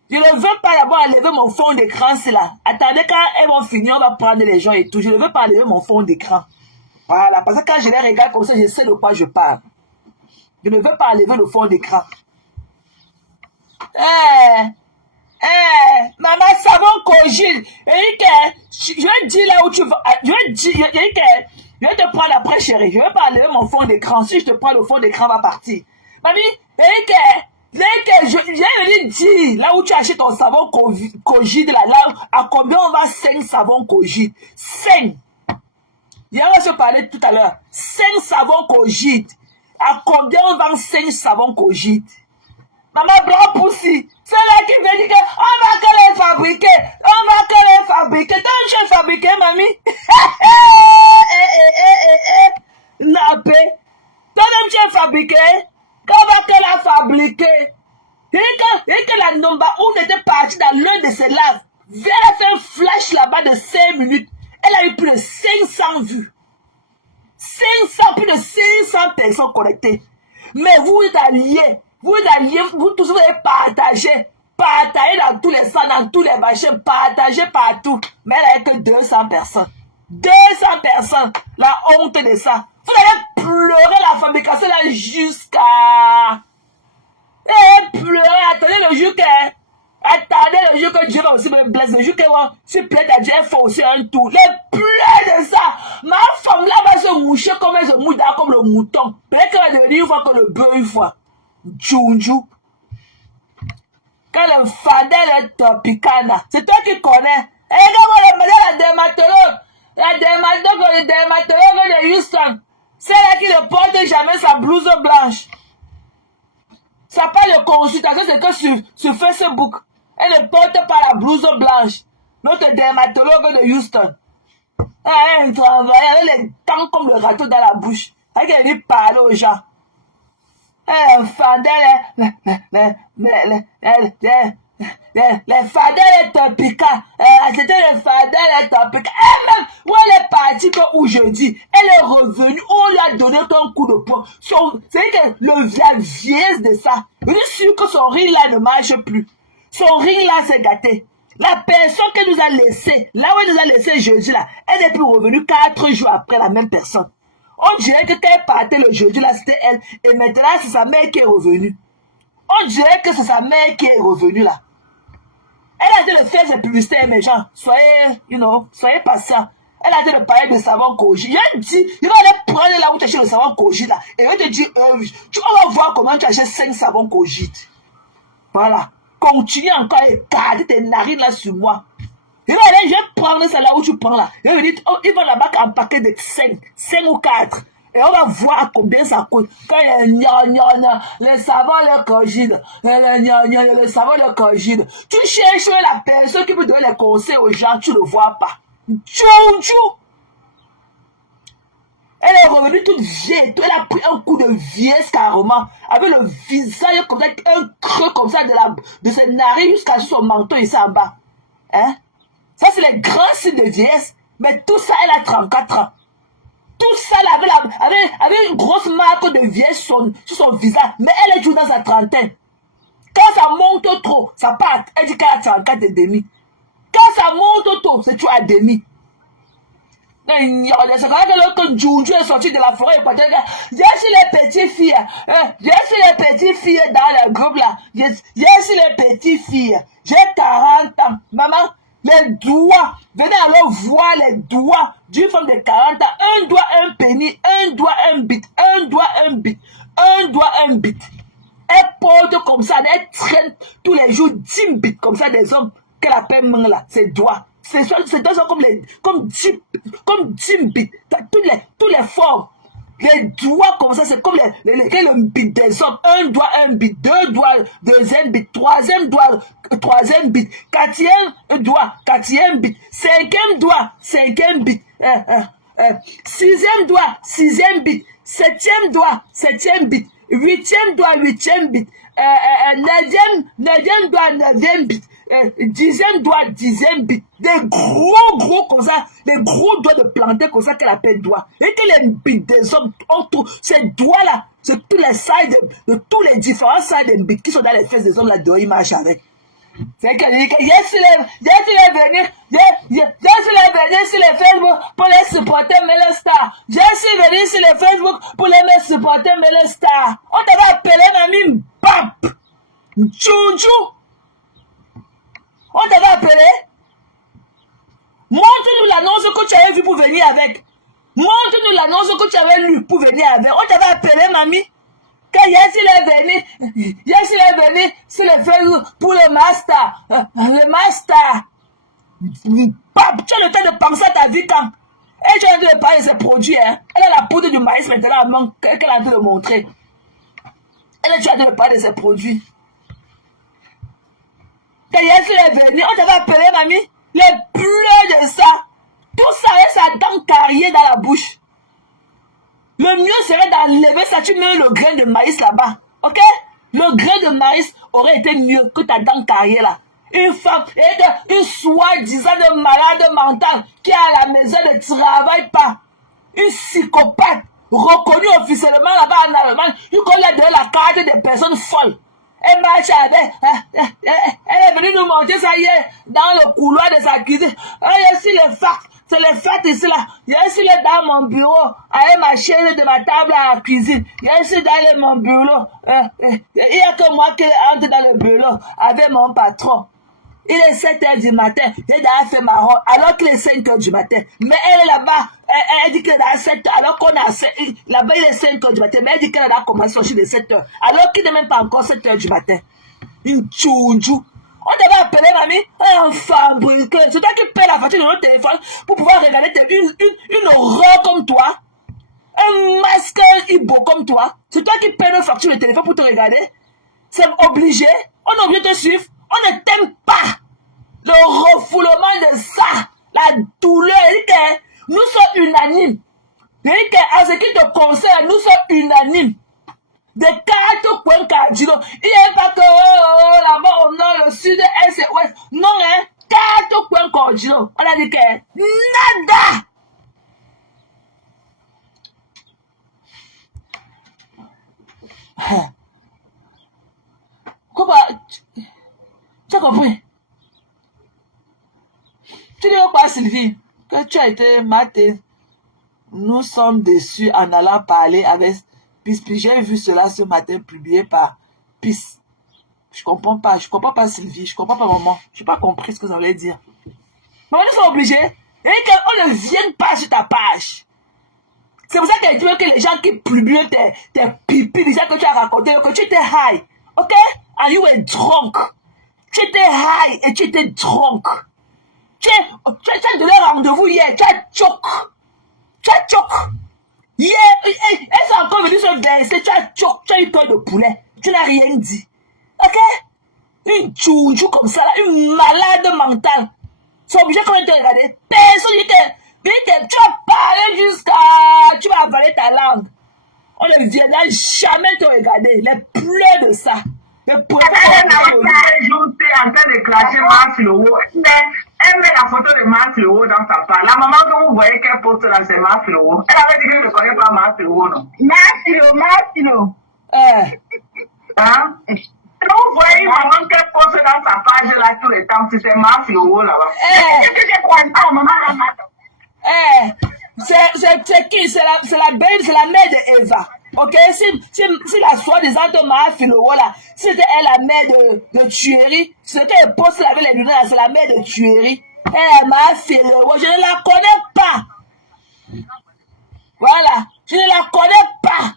Je ne veux pas d'abord enlever mon fond d'écran, c'est là. Attendez, quand elles vont finir, on va prendre les gens et tout. Je ne veux pas enlever mon fond d'écran. Voilà, parce que quand je les regarde comme ça, je sais de quoi je parle. Je ne veux pas enlever le fond d'écran. Maman, savon Cogil. Je dis là où tu vas. Je vais te prendre après, chérie. Je ne veux pas enlever mon fond d'écran. Si je te prends le fond d'écran, va partir. Mamie, je dis, là où tu achètes ton savon Cogid, là, à combien on va 5 savons Cogid? 5. On va se parler tout à l'heure. 5 savons Cogid. À combien on vend 5 savons Cogid? Maman blanc poussi. C'est là qui veut dire qu'on va que les fabriquer. On va que les fabriquer. Toi, tu es fabriqué, mamie. La paix. Toi-même, tu es fabriqué. Quand on va était partie dans l'un de ses lives. Elle a fait un flash là-bas de 5 minutes. Elle a eu plus de 500 vues. 500, plus de 500 personnes connectées. Mais vous êtes alliés. Vous tous vous avez partagé. Partagé dans tous les sens, dans tous les machins. Partagé partout. Mais elle n'a que 200 personnes. 200 personnes. La honte de ça. Vous allez pleurer la fabrication là jusqu'à... Et pleurer. Attendez le jour que... Attendez le jour que Dieu va aussi me blesser. Le jour que je plaide à Dieu, il faut aussi un tour. Les pleurs de ça. Ma femme là va se moucher comme elle se mouche comme le mouton. Peut-être qu'elle va devenir une fois que le bœuf une fois. Djounjou. Quand le fadel est topicana. C'est toi qui connais. Et regarde la dermatologue. La dermatologue de Houston. C'est là qui ne porte jamais sa blouse blanche. Ça parle de consultation, c'est que sur Facebook. Elle ne porte pas la blouse blanche. Notre dermatologue de Houston. Elle travaille avec les dents comme le râteau dans la bouche. Elle dit parler aux gens. Les fadels topicales. C'était les fadels topicales. Elle-même, où elle est partie où jeudi, elle est revenue, on lui a donné un coup de poing. C'est que la vieillesse de ça. Je suis sûr que son ring là ne marche plus. Son ring là s'est gâté. La personne qui nous a laissé, là où elle nous a laissé jeudi là, elle n'est plus revenue 4 jours après la même personne. On dirait que quand elle partait le jeudi là, c'était elle. Et maintenant, c'est sa mère qui est revenue. On dirait que c'est sa mère qui est revenue là. Elle a été de faire ses publicités, mes gens. Soyez patients. Elle a été de parler de savon Koji. Il dit, il va aller prendre là où tu achètes le savon Koji là. Et il va te dire, tu vas voir comment tu achètes 5 savons Koji. Voilà. Continue encore à garder tes narines là sur moi. Il va aller, je vais prendre ça là où tu prends là. Il va me dire, oh, il va là-bas un paquet de 5 ou 4. Et on va voir combien ça coûte. Quand il y a le savon le cogide, le savon le cogide. Tu cherches la personne qui peut donner les conseils aux gens, tu ne le vois pas. Tchou. Elle est revenue toute vieille. Elle a pris un coup de vieillesse carrément. Avec le visage comme ça, un creux comme ça de ses narines jusqu'à son menton ici en bas. Hein? Ça, c'est les grands signes de vieillesse. Mais tout ça, elle a 34 ans. Tout ça, elle avait une grosse marque de vieillesse sur son visage. Mais elle est toujours dans sa trentaine. Quand ça monte trop, ça part. Elle dit qu'elle a 34 et demi. Quand ça monte trop, c'est toujours à demi. C'est quand que Djoudjou est sorti de la forêt équatoriale. J'ai su les petites filles. J'ai su les petites filles dans le groupe là. J'ai su les petites filles. J'ai 40 ans. Maman, les doigts. Venez alors voir les doigts d'une femme de 40 ans. Un doigt, un pénis. Un doigt, un bit. Un doigt, un bit. Un doigt, un bit. Elle porte comme ça. Elle traîne tous les jours 10 bits comme ça des hommes qu'elle appelle main là. Ses doigts. C'est comme 10 bits. Tous les formes. Les doigts comme ça, c'est comme le bit des hommes. Un doigt, un bit. 2 doigts, 2e bit. 3e doigt, 3e bit. 4e doigt, 4e bit. 5e doigt, 5e bit. 6e doigt, 6e bit. 7e doigt, 7e bit. 8e doigt, 8e bit. 9e doigt, 9e bit. 10e doigt, 10e bit. Des gros comme ça, des gros doigts de planter comme ça qu'elle appelle doigts. Et que les bits des hommes ont tout, ces doigts là, c'est tous les sides de tous les différents sides des bits qui sont dans les fesses des hommes là dehors, ils marchent avec. C'est qu'elle dit que je suis venu sur les Facebook pour les supporter Melestar. Je suis venu sur les Facebook pour les supporter Melestar. On t'avait appelé mamie Bap. Djoudjou. On t'avait appelé. Montre-nous l'annonce que tu avais vue pour venir avec. Montre-nous l'annonce que tu avais lue pour venir avec. On t'avait appelé mamie. Quand Yessil est venu sur le Facebook pour le master. Le master. Tu as le temps de penser à ta vie quand. Et tu as envie de parler de ses produits. Hein. Elle a la poudre du maïs maintenant qu'elle a envie de montrer. Elle tu as envie de parler de ses produits. Quand Yessil est venu, on t'avait appelé mamie. Les pleurs de ça. Tout ça avec sa dent carriée dans la bouche. Le mieux serait d'enlever ça, tu mets le grain de maïs là-bas. Ok? Le grain de maïs aurait été mieux que ta dent carrière là. une femme, une soi-disant de malade mentale qui à la maison ne travaille pas. Une psychopathe reconnue officiellement là-bas en Allemagne. Il connaît de la carte des personnes folles. Elle marche avec. Elle est venue nous montrer ça hier dans le couloir de sa cuisine. Il y a aussi les facts. C'est les fêtes ici là. Il y a ici dans mon bureau, avec ma chaise de ma table à la cuisine. Il y a ici dans mon bureau. Il n'y a que moi qui entre dans le bureau avec mon patron. Il est 7h du matin. J'ai déjà fait ma ronde alors qu'il est 5h du matin. Mais elle est là-bas. Elle dit qu'elle est à 7h alors qu'on a 7h. Là-bas il est 5h du matin. Mais elle dit qu'elle a commencé à sortir de 7h. Alors qu'il n'est même pas encore 7h du matin. Une tchounjou. On devait appeler mamie un fabriqué. C'est toi qui paie la facture de notre téléphone pour pouvoir regarder une horreur comme toi. Un masque hibou comme toi. C'est toi qui paie nos factures de téléphone pour te regarder. C'est obligé. On est obligé de te suivre. On ne t'aime pas. Le refoulement de ça. La douleur. Nous sommes unanimes. En ce qui te concerne, nous sommes unanimes. Des 4 points cardinaux. Il n'y a pas que là-bas au nord, le sud, est et ouest. Non, 4 points cardinaux. On a dit que nada. Comment? Tu as compris? Tu dis quoi, Sylvie? Que tu as été maté. Nous sommes déçus en allant parler avec Peace. J'ai vu cela ce matin publié par Peace. Je comprends pas Sylvie, je comprends pas maman. Je n'ai pas compris ce que ça voulait dire. Mais on est obligé. Et qu'on ne vienne pas sur ta page. C'est pour ça que tu veux que les gens qui publient tes pipis, les gens que tu as raconté, que tu étais high. Ok? And you were drunk. Tu étais high et tu étais drunk. Tu as donné rendez-vous hier, tu as choc. Hier, elle s'est encore venue se verser, tu as eu peur de poulet. Tu n'as rien dit. Ok? Une tchoujou comme ça, là, une malade mentale. C'est obligé qu'on te regarde. Personne dit que tu vas parler jusqu'à... Tu vas avaler ta langue. On ne viendra jamais te regarder. Les pleurs de ça. Les pleurs Elle est en train de clasher Marc Leroux. Elle met la photo de Marc Leroux dans sa page. La maman que vous voyez qu'elle poste là, c'est Marc Leroux. Elle avait dit qu'elle ne connaît pas Marc Leroux, non? Marc Leroux. Hein? Vous voyez une maman qu'elle poste dans sa page là tous les temps, c'est Marc Leroux là-bas. Qu'est-ce que j'ai quoi ça, maman? C'est qui? C'est la belle, c'est la mère de Eva. Ok? Si la soi-disant de Marc Leroux là, si c'était elle la mère de tuerie, ce qu'elle poste avec les lunettes là, c'est la mère de tuerie. Elle Marc Leroux, je ne la connais pas. Voilà, je ne la connais pas.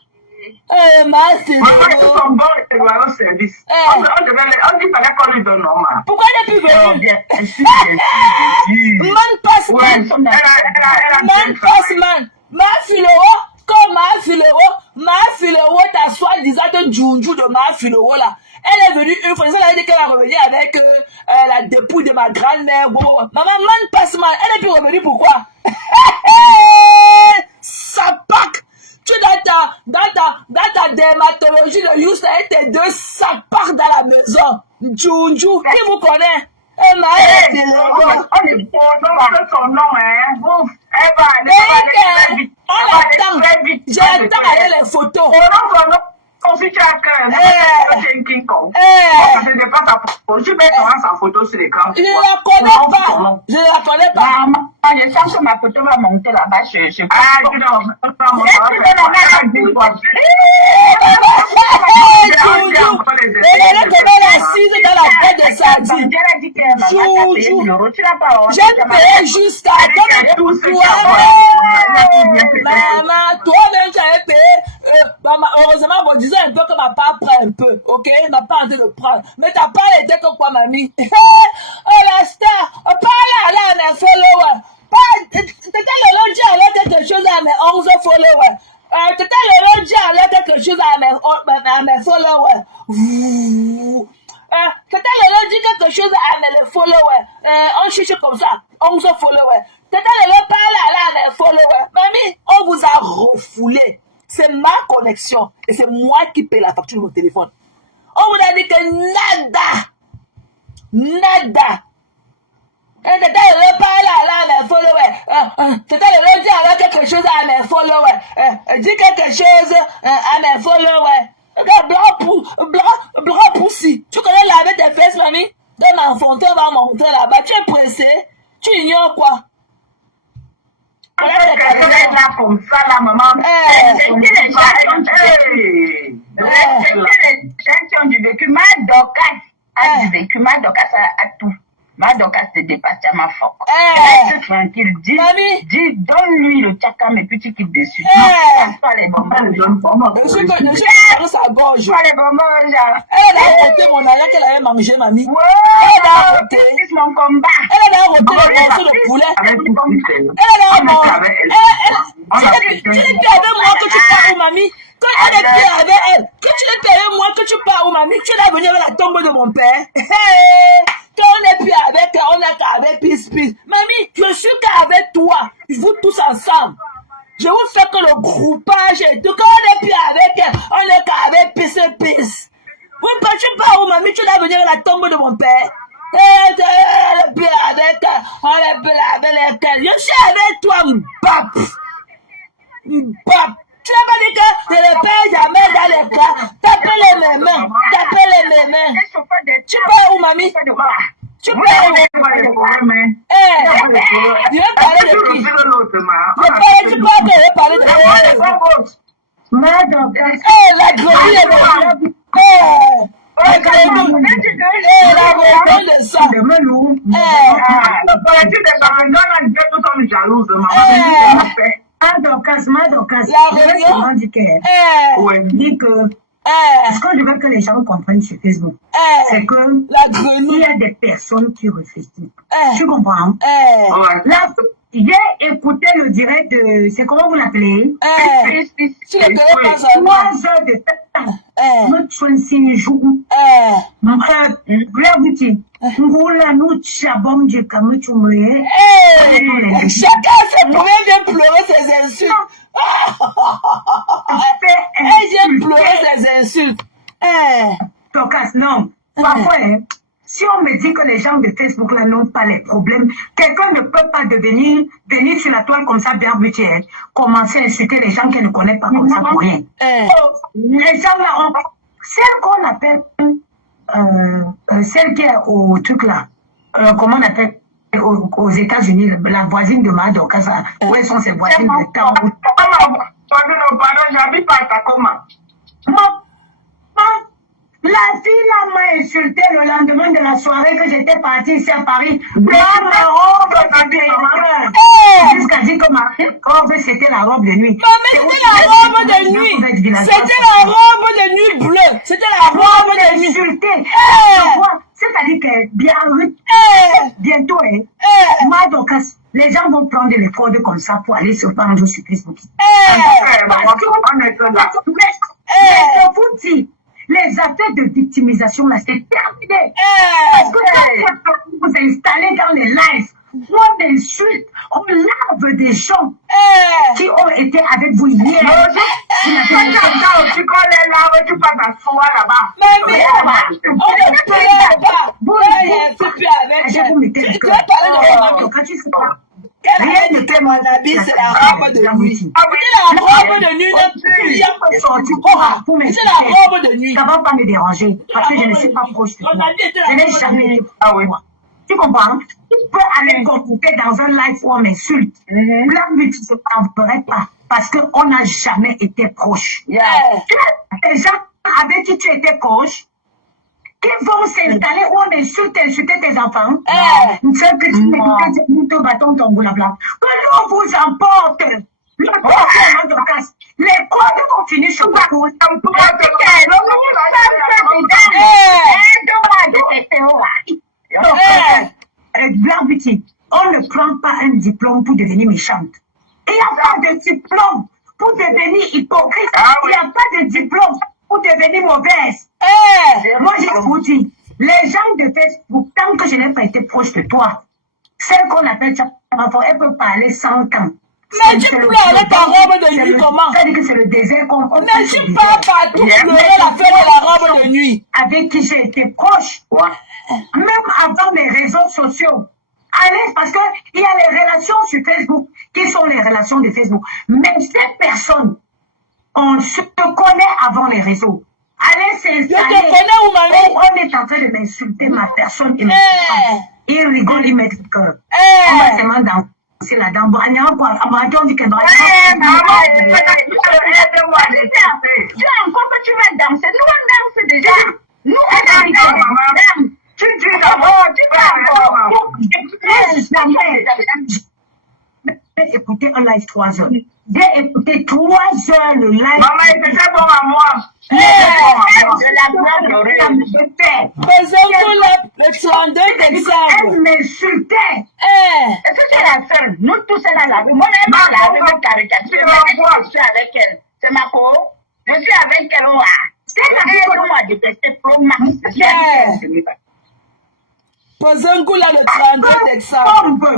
Marc Leroux. Son bon et service. On dit qu'il fallait qu'on lui donne normal. Pourquoi elle n'est plus venue? Man passe man. Marc Leroux. Comme Marc Leroux, ta soi-disant Djounjou de Marc Leroux là. Elle est venue une fois, elle a dit qu'elle va revenir avec la dépouille de ma grand-mère. Maman, man passe mal. Elle est plus revenue, pourquoi? Ça pack. Tu dans ta dermatologie de Houston, et tes 2 sapacs dans la maison. Djounjou, qui vous connaît? On est pour son nom, hein. Elle va aller très vite. J'attends aller les photos. Si tu as qu'un King Kong, je ne pas sa photo. Je mets sa photo sur l'écran. Je ne la connais pas. Je sens que ma photo va monter là-bas. Regardez comment elle est assise dans la tête de Sadi. J'aime payer jusqu'à maman, toi-même tu avais payé. Heureusement, bon, disons un peu que ma part prend un peu, ok? Ma part en train de prendre. Mais ta part était que quoi, mamie? Oh la star, parle à mes followers. T'étais le lundi à quelque chose à mes 11 followers. T'étais le lundi à quelque chose à mes followers. T'étais le lundi quelque chose à mes followers. On cherche comme ça, 11 followers. T'étais le lundi à mes followers. Mamie, on vous a refoulé. C'est ma connexion et c'est moi qui paye la facture de mon téléphone. On vous a dit que nada. Nada. Et tata ne parle à mes followers. Tata ne dit alors quelque chose à mes followers. Dis quelque chose à mes followers. Blanc poussi. Tu connais laver tes fesses, mamie? Donne un fond, on va monter là-bas. Tu es pressé. Tu ignores quoi? Elle est là comme ça, la maman. C'est que les gens ont du vécu. Ma Dorcas a du vécu. Ma Dorcas a tout. Ma Dorcas se dépasse à ma force. Reste tranquille. Dis, donne-lui le tchakam et puis tu quittes dessus. Pas les bonbons. Je suis sa gorge. Pas les bonbons. Elle a roté mon alien qu'elle avait mangé, mamie. Elle a roté mon combat. Elle a roté le morceau de poulet. Elle a mangé. Tu n'es plus avec moi que tu pars où, mamie? Quand elle est plus avec elle, que tu n'es plus avec moi que tu pars où, mamie? Tu es venu avec la tombe de mon père. Quand on n'est plus avec elle, on n'est qu'avec Peace. Mamie, je suis qu'avec toi. Vous tous ensemble. Je vous fais que le groupage et tout. Quand on n'est plus avec elle, on n'est qu'avec Peace. Oui, quand tu pars où, mamie, tu es venu avec la tombe de mon père. On n'est plus avec elle. On n'est plus avec elle. Je suis avec toi, Mbap. Tu n'as pas dit que je ne fais jamais dans les cas. Tapez les mains. Tu pars où, mamie? Tu pars où? Je vais parler de qui? Tu parles de la grenouille. La grenouille de sang. Dit que ce que je veux que les gens comprennent sur Facebook, c'est que il y a des personnes qui réfléchissent. Tu comprends? Là, j'ai écouté le direct de, c'est comment vous l'appelez? 3 heures de temps. Notre choisi jour. Gravity. Ngoula nous chabom du kamuchumé. Chacun se pourrait bien pleurer ses insultes. Elle vient pleurer ses insultes. Tocas, non. Parfois, si on me dit que les gens de Facebook là n'ont pas les problèmes, quelqu'un ne peut pas venir sur la toile comme ça, bien mutuel, commencer à insulter les gens qui ne connaissent pas comme ça pour rien. Les gens là, celle qu'on appelle, celle qui est au truc là, comment on appelle, aux États-Unis, la voisine de ma Dorcas, où elles sont ces voisines de temps. Pardon, j'habite pas à Tacoma. La fille là m'a insulté le lendemain de la soirée que j'étais partie ici à Paris. Jusqu'à dire que ma robe c'était la robe de nuit. Maman, c'était la robe de nuit. C'était la robe de nuit bleue. C'était la robe de nuit. Insulté. C'est-à-dire que bientôt, moi donc les gens vont prendre les fraudes comme ça pour aller se vendre sur Facebook. Vous dites, les affaires de victimisation là, c'est terminé. Parce que vous installez dans les lives, on insulte, on lave des gens qui ont été avec vous hier. Tu connais là, tu passes à soi là-bas. Mais on ne peut pas. Vous mettez le cœur. Quand tu sais pas. Rien ne fait mon habit, c'est la robe de nuit. C'est la robe de nuit. C'est la robe de nuit. Ça va pas me déranger parce que je ne suis pas proche de toi. Je n'ai jamais été proche de toi. Tu comprends? Tu peux aller consulter dans un live où on m'insulte. Là, mais tu ne t'en pas parce qu'on n'a jamais été proche. Les gens avec qui tu étais proche, qui vont s'installer où on insulter tes enfants. C'est que tu m'écoutes ton bâton, ton blabla. Que l'on vous emporte. Les codes vont finir sur la route. On ne prend pas un diplôme pour devenir méchante. Il n'y a pas de diplôme pour devenir hypocrite. Il n'y a pas de diplôme pour devenir mauvaise. Moi, je vous dis, les gens de Facebook, tant que je n'ai pas été proche de toi, celle qu'on appelle ça, elle peut parler 100 ans. Mais tu pleures avec ta robe de nuit comment? Ça dit que c'est le désert qu'on... Mais tu pars partout pleurer la fête de la robe de nuit. Avec qui j'ai été proche. Même avant les réseaux sociaux. Allez, parce que il y a les relations sur Facebook. Qui sont les relations de Facebook? Mais ces personnes, on se connaît avant les réseaux. Allez, c'est je te connais où, mamie? On est en train de m'insulter ma personne et mes enfants. Ils rigolent, ils mettent le cœur. On va tellement danser là-dedans. On dit que encore que tu vas danser. Nous, on danse déjà. Nous, on danse. Tu dis d'abord, tu vas j'ai écouté un live 3 heures. J'ai écouté 3 heures le live. Maman, c'était bon à moi. Le 32 décembre. Elle m'insultait. Est-ce que c'est la seule? Nous tous, elle a la rue. Moi, elle m'a la même caricature. Je suis avec elle. C'est ma co. Je suis avec elle. C'est la vie que moi détesté pro max. Posons là le 32 décembre.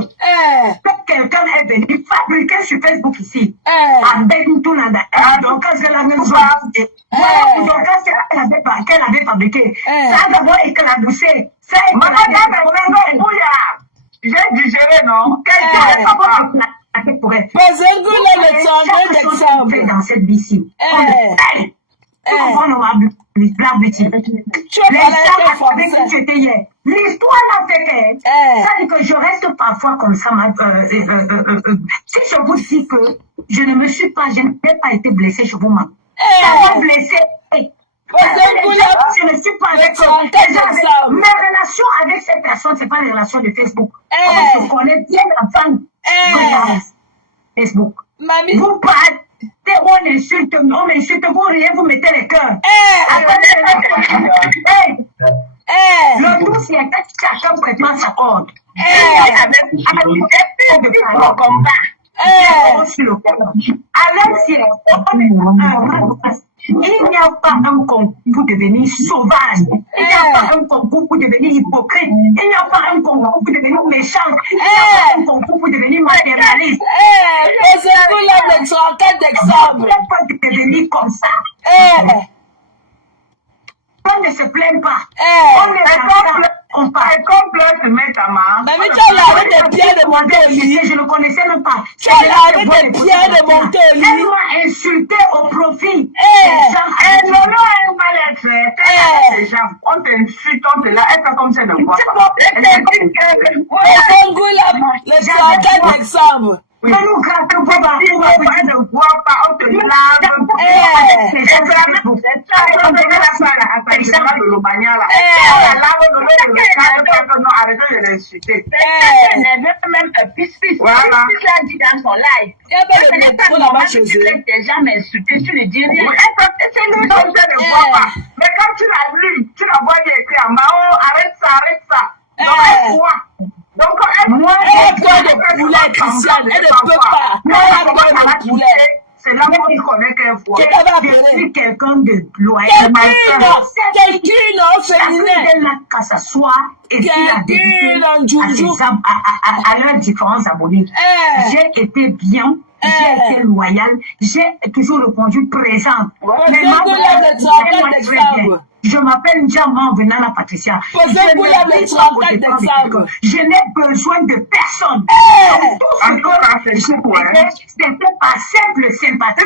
Quelqu'un est venu fabriquer sur Facebook ici. Avec tout là. Donc, c'est la même chose. Donc, qu'elle avait fabriqué. Ça a d'abord éclaboussé. Maman, j'ai digéré, non? Posons là le 32 décembre. Dans cette vie-ci. L'histoire l'a fait que ça dit que je reste parfois comme ça. Si je vous dis que je n'ai pas été blessée, je vous mens. Ça m'a blessée. Je ne suis pas avec eux. Mes relations avec ces personnes, ce n'est pas les relations de Facebook. Je connais bien la femme de Facebook. Vous parlez. On m'insulte, vous riez, vous mettez les cœurs. Le tout, c'est que chacun prépare sa corde. Il n'y a pas un concours pour devenir sauvage. Il n'y a pas un concours pour devenir hypocrite. Il n'y a pas un concours pour devenir méchant. Il n'y a pas un concours pour devenir matérialiste. Posez-vous là le 34 décembre. On ne peut pas devenir comme ça. On ne se plaint pas. On est on parle complète, mais ta main. Mais tu as l'arrêt des pieds de monter au lit. Je ne connaissais même pas. Tu as l'arrêt des pieds de monter au lit. Elle m'a insulté au profit. Non, elle va l'être. Les gens, on t'insulte, on te l'a. Elle fait comme ça ne voit pas. Le 34 décembre. Mais nous grattons pas, elle ne voit pas, on te lave. Arrêtez de l'insulter. Même un pisse-pisse. Pisse l'a dit dans son live. Il n'y a pas de métro là-bas chez eux. Des gens m'insulter sur le dire rien. C'est nous, on ne voit pas. Mais quand tu l'as lu, tu la vois écrit en bas, arrête ça. Donc, elle voit. Donc, moi, elle a peur de poulet, Christiane. Elle ne peut pas. Elle a peur de poulet. C'est là où il connaît qu'elle voit. Je suis quelqu'un de loyal. Quelqu'un, féminin. Qu'à s'asseoir et dire la vérité à leurs différents abonnés. J'ai été bien. J'ai été loyal. J'ai toujours répondu présent. Je m'appelle Diamant venant la Patricia. Je n'ai besoin de personne. C'était par simple sympathie.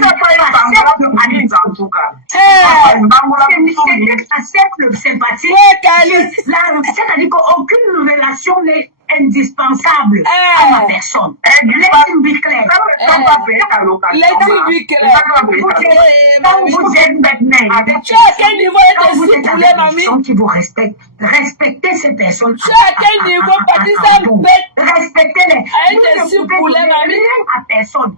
C'était par simple sympathie. C'est-à-dire qu'aucune relation n'est indispensable à ma personne. Laissez-moi be clair. Vous êtes maintenant avec qui vous respectent. Respectez ces personnes. À quel niveau, Patricia, respectez-les. À personne.